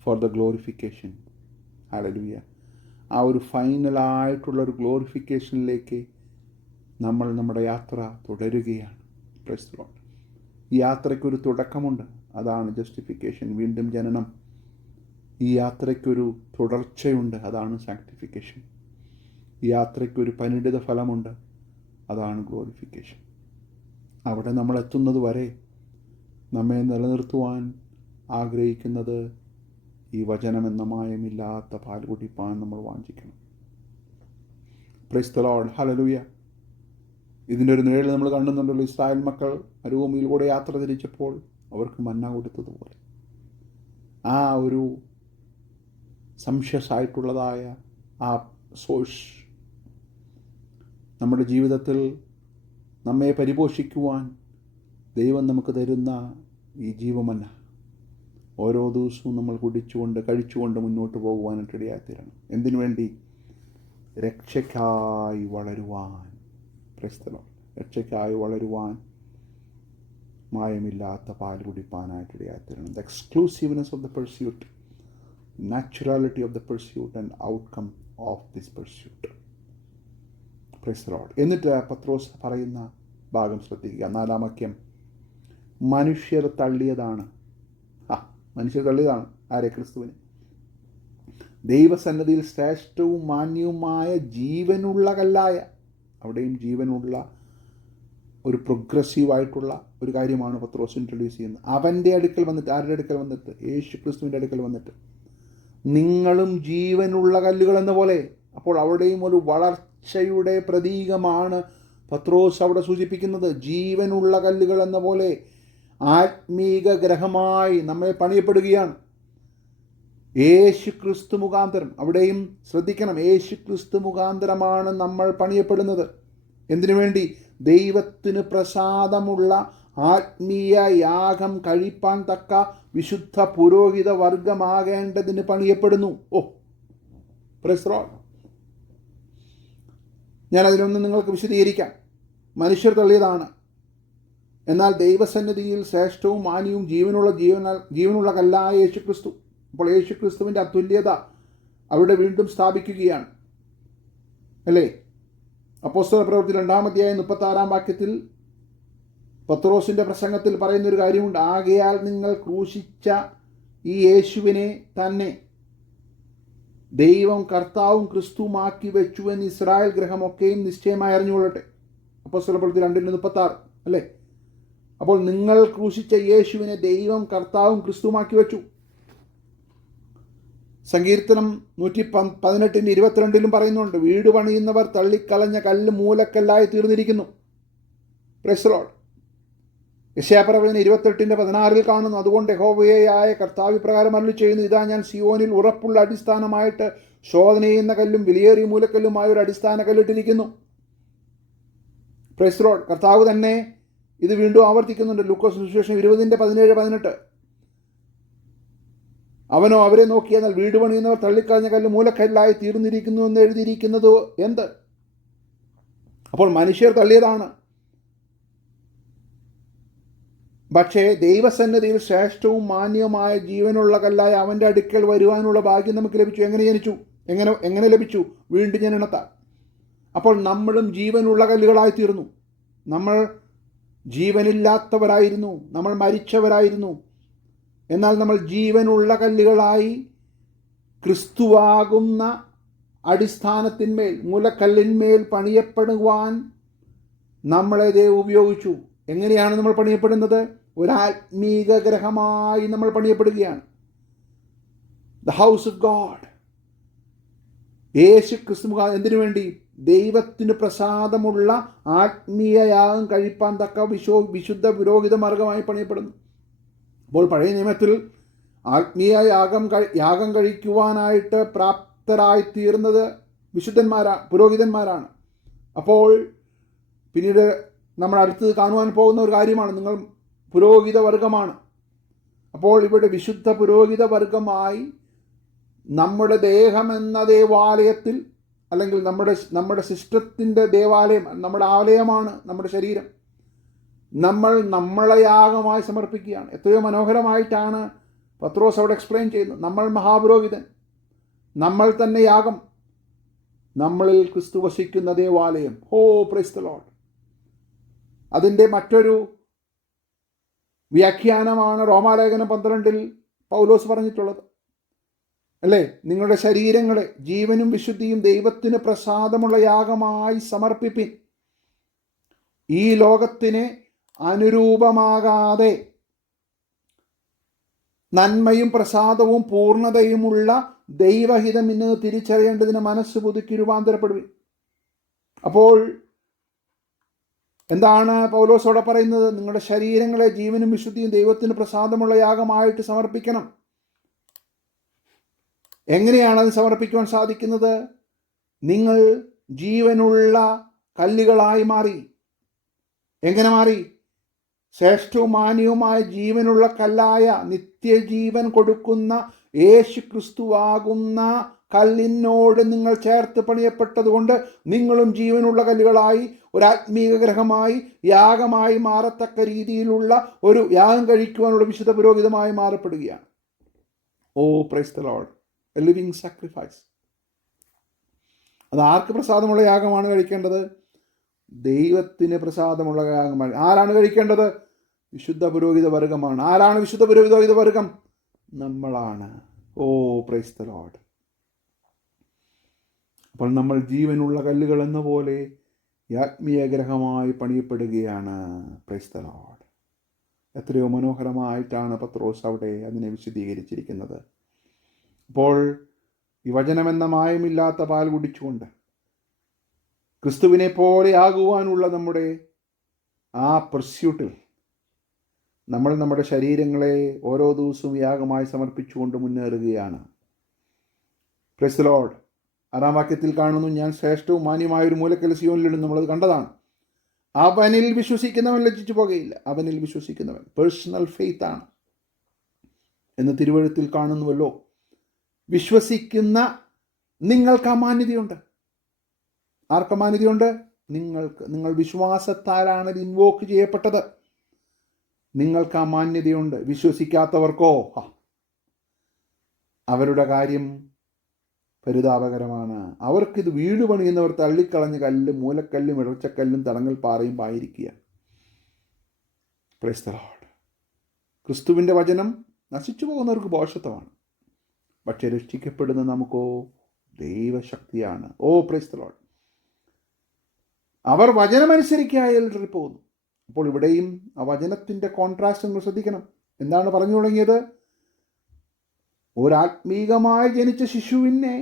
for the glorification. Hallelujah. ആ ഒരു ഫൈനലായിട്ടുള്ളൊരു ഗ്ലോറിഫിക്കേഷനിലേക്ക് നമ്മൾ നമ്മുടെ യാത്ര തുടരുകയാണ്. Praise the Lord. ഈ യാത്രയ്ക്കൊരു തുടക്കമുണ്ട്, അതാണ് ജസ്റ്റിഫിക്കേഷൻ, വീണ്ടും ജനനം. ഈ യാത്രയ്ക്കൊരു തുടർച്ചയുണ്ട്, അതാണ് സാങ്ക്ടിഫിക്കേഷൻ. ഈ യാത്രയ്ക്കൊരു പരിണിത ഫലമുണ്ട്, അതാണ് ഗ്ലോറിഫിക്കേഷൻ. അവിടെ നമ്മൾ എത്തുന്നത് വരെ നമ്മെ നിലനിർത്തുവാൻ ആഗ്രഹിക്കുന്നത് ഈ വചനമെന്ന മായമില്ലാത്ത പാൽ കുടിപ്പാൻ നമ്മൾ വാഞ്ചിക്കണം. Praise the lord. ഹല്ലേലൂയ. ഇതിൻ്റെ ഒരു നിഴൽ നമ്മൾ കാണുന്നുണ്ടല്ലോ. ഇസ്രായേൽ മക്കൾ മരുഭൂമിയിലൂടെ യാത്ര തിരിച്ചപ്പോൾ അവർക്ക് മന്ന കൊടുത്തതുപോലെ ആ ഒരു സംശയസായിട്ടുള്ളതായ ആ സോഴ്സ് നമ്മുടെ ജീവിതത്തിൽ നമ്മെ പരിപോഷിക്കുവാൻ ദൈവം നമുക്ക് തരുന്ന ഈ ജീവമന്ന ഓരോ ദിവസവും നമ്മൾ കുടിച്ചുകൊണ്ട് കഴിച്ചുകൊണ്ട് മുന്നോട്ട് പോകുവാനായിട്ട് ഇടയായിത്തീരണം. എന്തിനു വേണ്ടി? രക്ഷയ്ക്കായി വളരുവാൻ. Praise the lord. രക്ഷയ്ക്കായി വളരുവാൻ, മായമില്ലാത്ത പാൽ കുടിപ്പാനായിട്ട് ഇടയായിത്തീരണം. The exclusiveness of the pursuit, naturality of the pursuit and outcome of this pursuit. Praise the lord. എന്നിട്ട് പത്രോസ് പറയുന്ന ഭാഗം ശ്രദ്ധിക്കുക. 4-ാം വാക്യം. മനുഷ്യർ തള്ളിയതാണ്. മനുഷ്യർ തള്ളിയതാണ് ആരെ? ക്രിസ്തുവിനെ. ദൈവസന്നിധിയിൽ ശ്രേഷ്ഠവും മാന്യവുമായ ജീവനുള്ള കല്ലായ, അവിടെയും ജീവനുള്ള ഒരു പ്രോഗ്രസീവായിട്ടുള്ള ഒരു കാര്യമാണ് പത്രോസ് ഇൻട്രൊഡ്യൂസ് ചെയ്യുന്നത്. അവൻ്റെ അടുക്കൽ വന്നിട്ട്, ആരുടെ അടുക്കൽ വന്നിട്ട്? യേശു ക്രിസ്തുവിൻ്റെ അടുക്കൽ വന്നിട്ട്, നിങ്ങളും ജീവനുള്ള കല്ലുകൾ എന്ന പോലെ. അപ്പോൾ അവിടെയും ഒരു വളർച്ചയുടെ പ്രതീകമാണ് പത്രോസ് അവിടെ സൂചിപ്പിക്കുന്നത്. ജീവനുള്ള കല്ലുകൾ എന്ന പോലെ ആത്മീക ഗ്രഹമായി നമ്മെ പണിയപ്പെടുകയാണ്. യേശു ക്രിസ്തു മുഖാന്തരം. അവിടെയും ശ്രദ്ധിക്കണം, യേശു ക്രിസ്തു മുഖാന്തരമാണ് നമ്മൾ പണിയപ്പെടുന്നത്. എന്തിനു വേണ്ടി? ദൈവത്തിന് പ്രസാദമുള്ള ആത്മീയ യാഗം കഴിപ്പാൻ തക്ക വിശുദ്ധ പുരോഹിത വർഗമാകേണ്ടതിന് പണിയപ്പെടുന്നു. Praise the lord. ഞാൻ അതിനൊന്ന് നിങ്ങൾക്ക് വിശദീകരിക്കാം. മനുഷ്യർ തള്ളിയതാണ്, എന്നാൽ ദൈവസന്നിധിയിൽ ശ്രേഷ്ഠവും മാന്യവും ജീവനുള്ള കല്ലായ യേശു ക്രിസ്തു. അപ്പോൾ യേശു ക്രിസ്തുവിൻ്റെ അതുല്യത അവിടെ വീണ്ടും സ്ഥാപിക്കുകയാണ്, അല്ലേ? അപ്പോസ്തല പ്രവൃത്തി 2-ാം അധ്യായം 36-ാം വാക്യത്തിൽ പത്രോസിൻ്റെ പ്രസംഗത്തിൽ പറയുന്നൊരു കാര്യമുണ്ട്. ആകയാൽ നിങ്ങൾ ക്രൂശിച്ച ഈ യേശുവിനെ തന്നെ ദൈവം കർത്താവും ക്രിസ്തുവുമാക്കി വെച്ചു എന്ന് ഇസ്രായേൽ ഗ്രഹമൊക്കെയും നിശ്ചയമായി അറിഞ്ഞുകൊള്ളട്ടെ. അപ്പോസ്തല പ്രവൃത്തി 2:36, അല്ലേ? അപ്പോൾ നിങ്ങൾ ക്രൂശിച്ച യേശുവിനെ ദൈവം കർത്താവും ക്രിസ്തുവുമാക്കി വെച്ചു. സങ്കീർത്തനം 118:22 പറയുന്നുണ്ട്, വീട് പണിയുന്നവർ തള്ളിക്കളഞ്ഞ കല്ല് മൂലക്കല്ലായി തീർന്നിരിക്കുന്നു. Price the Lord. യെശയ്യാപ്രവചനം 28:16 കാണുന്നു, അതുകൊണ്ട് യഹോവയായ കർത്താവ് ഇപ്രകാരം അരുളിച്ചെയ്യുന്നു, ഇതാ ഞാൻ സിയോനിൽ ഉറപ്പുള്ള അടിസ്ഥാനമായിട്ട് ശോധന ചെയ്യുന്ന കല്ലും വിലയേറിയ മൂലക്കല്ലുമായ ഒരു അടിസ്ഥാന കല്ലിട്ടിരിക്കുന്നു. Price the Lord. കർത്താവ് തന്നെ ഇത് വീണ്ടും ആവർത്തിക്കുന്നുണ്ട്. ലൂക്കോസ് സുവിശേഷം 20:17-18. അവനോ അവരെ നോക്കിയെന്നാൽ വീട് പണിയുന്നവർ തള്ളിക്കളഞ്ഞ കല്ല് മൂലക്കല്ലായി തീർന്നിരിക്കുന്നു എന്ന് എഴുതിയിരിക്കുന്നത് എന്ത്? അപ്പോൾ മനുഷ്യർ തള്ളിയതാണ്. പക്ഷേ ദൈവസന്നിധിയിൽ ശ്രേഷ്ഠവും മാന്യവുമായ ജീവനുള്ള കല്ലായ അവൻ്റെ അടുക്കൽ വരുവാനുള്ള ഭാഗ്യം നമുക്ക് ലഭിച്ചു. എങ്ങനെ ജനിച്ചു? എങ്ങനെ ലഭിച്ചു? വീണ്ടും ജനനത്താൽ. അപ്പോൾ നമ്മളും ജീവനുള്ള കല്ലുകളായി തീർന്നു. നമ്മൾ ജീവനില്ലാത്തവരായിരുന്നു, നമ്മൾ മരിച്ചവരായിരുന്നു. എന്നാൽ നമ്മൾ ജീവനുള്ള കല്ലുകളായി ക്രിസ്തുവാകുന്ന അടിസ്ഥാനത്തിന്മേൽ, മൂലക്കല്ലിന്മേൽ പണിയപ്പെടുവാൻ നമ്മളെ ദൈവം ഉപയോഗിച്ചു. എങ്ങനെയാണ് നമ്മൾ പണിയപ്പെടുന്നത്? ഒരാത്മീക ഗ്രഹമായി നമ്മൾ പണിയപ്പെടുകയാണ്. The house of god. Yeshu Kristu എന്തിനു വേണ്ടി? ദൈവത്തിന് പ്രസാദമുള്ള ആത്മീയ യാഗം കഴിപ്പാൻ തക്ക വിശുദ്ധ പുരോഹിത മാർഗമായി പണിയപ്പെടുന്നു. അപ്പോൾ പഴയ നിയമത്തിൽ ആത്മീയ യാഗം കഴിക്കുവാനായിട്ട് പ്രാപ്തരായി തീർന്നത് പുരോഹിതന്മാരാണ്. അപ്പോൾ പിന്നീട് നമ്മൾ അടുത്തത് കാണുവാൻ പോകുന്ന ഒരു കാര്യമാണ്, നിങ്ങൾ പുരോഹിത വർഗമാണ്. അപ്പോൾ ഇവിടെ വിശുദ്ധ പുരോഹിത വർഗമായി നമ്മുടെ ദേഹം എന്ന ദേവാലയത്തിൽ, അല്ലെങ്കിൽ നമ്മുടെ സിസ്റ്റത്തിൻ്റെ ദേവാലയം, നമ്മുടെ ആലയമാണ് നമ്മുടെ ശരീരം. നമ്മളെ യാഗമായി സമർപ്പിക്കുകയാണ്. എത്രയോ മനോഹരമായിട്ടാണ് പത്രോസ് അവിടെ എക്സ്പ്ലെയിൻ ചെയ്യുന്നത്. നമ്മൾ മഹാപുരോഹിതൻ, നമ്മൾ തന്നെ യാഗം, നമ്മളിൽ ക്രിസ്തു വസിക്കുന്ന ദേവാലയം. Price the Lord. അതിൻ്റെ മറ്റൊരു വ്യാഖ്യാനമാണ് റോമാലേഖനം 12 പൗലോസ് പറഞ്ഞിട്ടുള്ളത്, അല്ലേ? നിങ്ങളുടെ ശരീരങ്ങളെ ജീവനും വിശുദ്ധിയും ദൈവത്തിന് പ്രസാദമുള്ള യാഗമായി സമർപ്പിപ്പിൻ. ഈ ലോകത്തിന് അനുരൂപമാകാതെ നന്മയും പ്രസാദവും പൂർണ്ണതയുമുള്ള ദൈവഹിതം ഇന്ന് തിരിച്ചറിയേണ്ടതിന് മനസ്സ് പുതുക്കി രൂപാന്തരപ്പെടുവിൻ. അപ്പോൾ എന്താണ് പൗലോസോടെ പറയുന്നത്? നിങ്ങളുടെ ശരീരങ്ങളെ ജീവനും വിശുദ്ധിയും ദൈവത്തിന് പ്രസാദമുള്ള യാഗമായിട്ട് സമർപ്പിക്കണം. എങ്ങനെയാണ് അത് സമർപ്പിക്കുവാൻ സാധിക്കുന്നത്? നിങ്ങൾ ജീവനുള്ള കല്ലുകളായി മാറി. എങ്ങനെ മാറി? ശ്രേഷ്ഠവും മാന്യവുമായ ജീവനുള്ള കല്ലായ നിത്യജീവൻ കൊടുക്കുന്ന യേശു ക്രിസ്തുവാകുന്ന കല്ലിനോട് നിങ്ങൾ ചേർത്ത് പണിയപ്പെട്ടതുകൊണ്ട് നിങ്ങളും ജീവനുള്ള കല്ലുകളായി ഒരാത്മീക ഗ്രഹമായി യാഗമായി മാറത്തക്ക രീതിയിലുള്ള ഒരു യാഗം കഴിക്കുവാനുള്ള വിശുദ്ധ പുരോഹിതമായി മാറപ്പെടുകയാണ്. Praise the lord. A living sacrifice. അത് ആർക്ക് പ്രസാദമുള്ള യാഗമാണ് കഴിക്കേണ്ടത്? ദൈവത്തിന് പ്രസാദമുള്ള യാഗമാണ്. ആരാണ് കഴിക്കേണ്ടത്? വിശുദ്ധ പുരോഹിത വർഗമാണ്. ആരാണ് വിശുദ്ധ പുരോഹിത വർഗം? നമ്മളാണ്. Praise the lord. അപ്പോൾ നമ്മൾ ജീവനുള്ള കല്ലുകൾ എന്ന പോലെ ആത്മീയ ഗ്രഹമായി പണിയപ്പെടുകയാണ്. Praise the lord. എത്രയോ മനോഹരമായിട്ടാണ് പത്രോസ് അവിടെ അതിനെ വിശദീകരിച്ചിരിക്കുന്നത്. അപ്പോൾ ഈ വചനമെന്ന മായമില്ലാത്ത പാൽ കുടിച്ചുകൊണ്ട് ക്രിസ്തുവിനെ പോലെ ആകുവാനുള്ള നമ്മുടെ ആ പർസ്യൂട്ടിൽ നമ്മൾ നമ്മുടെ ശരീരങ്ങളെ ഓരോ ദിവസവും യാഗമായി സമർപ്പിച്ചുകൊണ്ട് മുന്നേറുകയാണ്. Price the Lord. 6-ാം വാക്യത്തിൽ കാണുന്നു, ഞാൻ ശ്രേഷ്ഠവും മാന്യമായൊരു മൂലക്കല്ല് സിയോനിലിടും. നമ്മളത് കണ്ടതാണ്. അവനിൽ വിശ്വസിക്കുന്നവൻ ലജ്ജിച്ചു പോകുകയില്ല. അവനിൽ വിശ്വസിക്കുന്നവൻ, പേഴ്സണൽ ഫെയ്ത്ത് ആണ് എന്ന് തിരുവഴുത്തിൽ കാണുന്നുവല്ലോ. വിശ്വസിക്കുന്ന നിങ്ങൾക്ക് ആ മാന്യതയുണ്ട്. ആർക്ക് മാന്യതയുണ്ട്? നിങ്ങൾക്ക്. നിങ്ങൾ വിശ്വാസത്താലാണ് ഇത് ഇൻവോക്ക് ചെയ്യപ്പെട്ടത്. നിങ്ങൾക്ക് ആ മാന്യതയുണ്ട്. വിശ്വസിക്കാത്തവർക്കോ അവരുടെ കാര്യം പരിതാപകരമാണ്. അവർക്കിത് വീട് പണിയുന്നവർ തള്ളിക്കളഞ്ഞ കല്ലും മൂലക്കല്ലും ഇടർച്ചക്കല്ലും തടങ്ങൽ പാറയും ആയിരിക്കുക. Praise the lord. ക്രിസ്തുവിൻ്റെ വചനം നശിച്ചു പോകുന്നവർക്ക് ഭോഷത്വമാണ്, പക്ഷെ രക്ഷിക്കപ്പെടുന്ന നമുക്കോ ദൈവശക്തിയാണ്. Praise the lord. അവർ വചനമനുസരിക്കായി പോകുന്നു. അപ്പോൾ ഇവിടെയും ആ വചനത്തിൻ്റെ കോൺട്രാസ്റ്റ് നിങ്ങൾ ശ്രദ്ധിക്കണം. എന്താണ് പറഞ്ഞു തുടങ്ങിയത്? ഒരാത്മീകമായി ജനിച്ച ശിശുവിനെ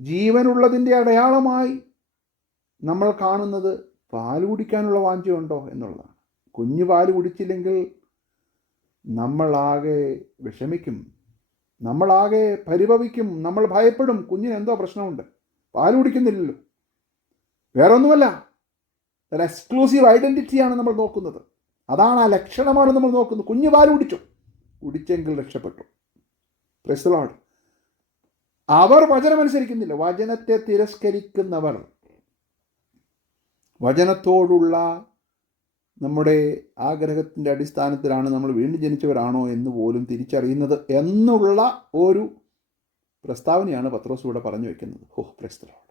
ജീവനുള്ളതിൻ്റെ അടയാളമായി നമ്മൾ കാണുന്നത് പാല് കുടിക്കാനുള്ള വാഞ്ചയുണ്ടോ എന്നുള്ളതാണ്. കുഞ്ഞ് പാല് കുടിച്ചില്ലെങ്കിൽ നമ്മളാകെ വിഷമിക്കും, നമ്മളാകെ പരിഭവിക്കും, നമ്മൾ ഭയപ്പെടും. കുഞ്ഞിന് എന്തോ പ്രശ്നമുണ്ട്, പാല് കുടിക്കുന്നില്ലല്ലോ. വേറൊന്നുമല്ല, ഒരു എക്സ്ക്ലൂസീവ് ഐഡൻറ്റിറ്റിയാണ് നമ്മൾ നോക്കുന്നത്. അതാണ് ആ ലക്ഷണമാണ് നമ്മൾ നോക്കുന്നത്. കുഞ്ഞ് പാല് കുടിച്ചെങ്കിൽ രക്ഷപ്പെട്ടു. Praise the lord. അവർ വചനമനുസരിക്കുന്നില്ല. വചനത്തെ തിരസ്കരിക്കുന്നവർ, വചനത്തോടുള്ള നമ്മുടെ ആഗ്രഹത്തിൻ്റെ അടിസ്ഥാനത്തിലാണ് നമ്മൾ വീണ്ടും ജനിച്ചവരാണോ എന്ന് പോലും തിരിച്ചറിയുന്നത് എന്നുള്ള ഒരു പ്രസ്താവനയാണ് പത്രോസ് ഇവിടെ പറഞ്ഞു വയ്ക്കുന്നത്. Price the lord.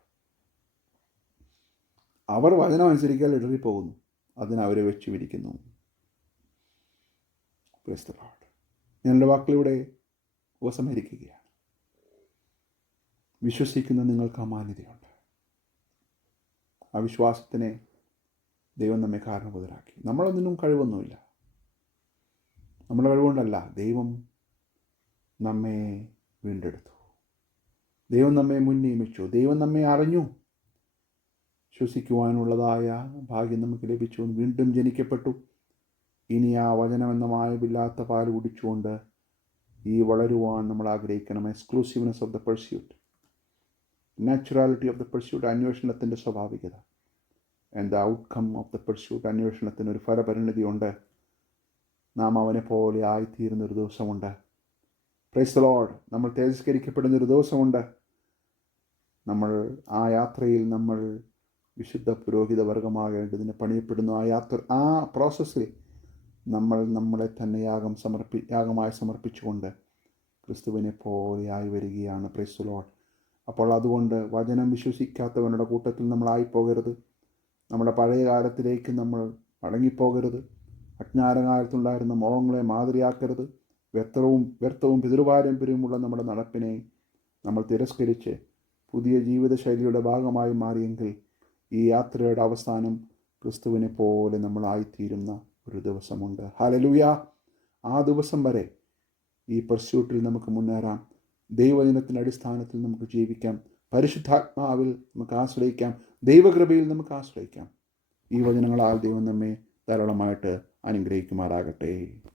അവർ വചനം അനുസരിക്കാൻ ഇടറിപ്പോകുന്നു, അതിനവരെ വെച്ച് വിരിക്കുന്നു. Price the Lord. ഞങ്ങളുടെ വാക്കിലൂടെ ഉപസംഹരിക്കുകയാണ്. വിശ്വസിക്കുന്ന നിങ്ങൾക്ക് അമാന്യതയുണ്ട്. ആ വിശ്വാസത്തിനെ ദൈവം നമ്മെ കാരണബോധരാക്കി. നമ്മളൊന്നിനും കഴിവൊന്നുമില്ല. നമ്മുടെ കഴിവുകൊണ്ടല്ല, ദൈവം നമ്മെ വീണ്ടെടുത്തു. ദൈവം നമ്മെ മുൻ നിയമിച്ചു. ദൈവം നമ്മെ അറിഞ്ഞു. ശ്വസിക്കുവാനുള്ളതായ ഭാഗ്യം നമുക്ക് ലഭിച്ചു. വീണ്ടും ജനിക്കപ്പെട്ടു. ഇനി ആ വചനമെന്ന മായമില്ലാത്ത പാൽ കുടിച്ചുകൊണ്ട് ഈ വളരുവാൻ നമ്മൾ ആഗ്രഹിക്കണം. Exclusiveness of the pursuit, naturality of the pursuit, അന്വേഷണത്തിൻ്റെ സ്വാഭാവികത. And the outcome of the pursuit, അന്വേഷണത്തിന് ഒരു ഫലപരിണിതിയുണ്ട്. നാം അവനെ പോലെ ആയിത്തീരുന്നൊരു ദിവസമുണ്ട്. Praise the lord. നമ്മൾ തേജസ്കരിക്കപ്പെടുന്നൊരു ദിവസമുണ്ട്. നമ്മൾ ആ യാത്രയിൽ നമ്മൾ വിശുദ്ധ പുരോഹിത വർഗമാകേണ്ടതിന് പണിയപ്പെടുന്നു. ആ പ്രോസസ്സിൽ നമ്മൾ നമ്മളെ തന്നെ യാഗമായി സമർപ്പിച്ചുകൊണ്ട് ക്രിസ്തുവിനെ പോലെയായി വരികയാണ്. Price the lord. അപ്പോൾ അതുകൊണ്ട് വചനം വിശ്വസിക്കാത്തവരുടെ കൂട്ടത്തിൽ നമ്മളായിപ്പോകരുത്. നമ്മുടെ പഴയ കാലത്തിലേക്ക് നമ്മൾ മടങ്ങിപ്പോകരുത്. അജ്ഞാനകാലത്തുണ്ടായിരുന്ന മോഹങ്ങളെ മാതൃയാക്കരുത്. വ്യർത്ഥവും പിതൃപാരമ്പര്യമുള്ള നമ്മുടെ നടപ്പിനെ നമ്മൾ തിരസ്കരിച്ച് പുതിയ ജീവിതശൈലിയുടെ ഭാഗമായി മാറിയെങ്കിൽ ഈ യാത്രയുടെ അവസാനം ക്രിസ്തുവിനെ പോലെ നമ്മളായിത്തീരുന്ന ഒരു ദിവസമുണ്ട്. ഹല്ലേലൂയ. ആ ദിവസം വരെ ഈ പെർസ്യൂട്ടിൽ നമുക്ക് മുന്നേറാം. ദൈവവചനത്തിൻ്റെ അടിസ്ഥാനത്തിൽ നമുക്ക് ജീവിക്കാം. പരിശുദ്ധാത്മാവിൽ നമുക്ക് ആശ്രയിക്കാം. ദൈവകൃപയിൽ നമുക്ക് ആശ്രയിക്കാം. ഈ വചനങ്ങളാൽ ദൈവം നമ്മെ ധാരാളമായിട്ട് അനുഗ്രഹിക്കുമാറാകട്ടെ.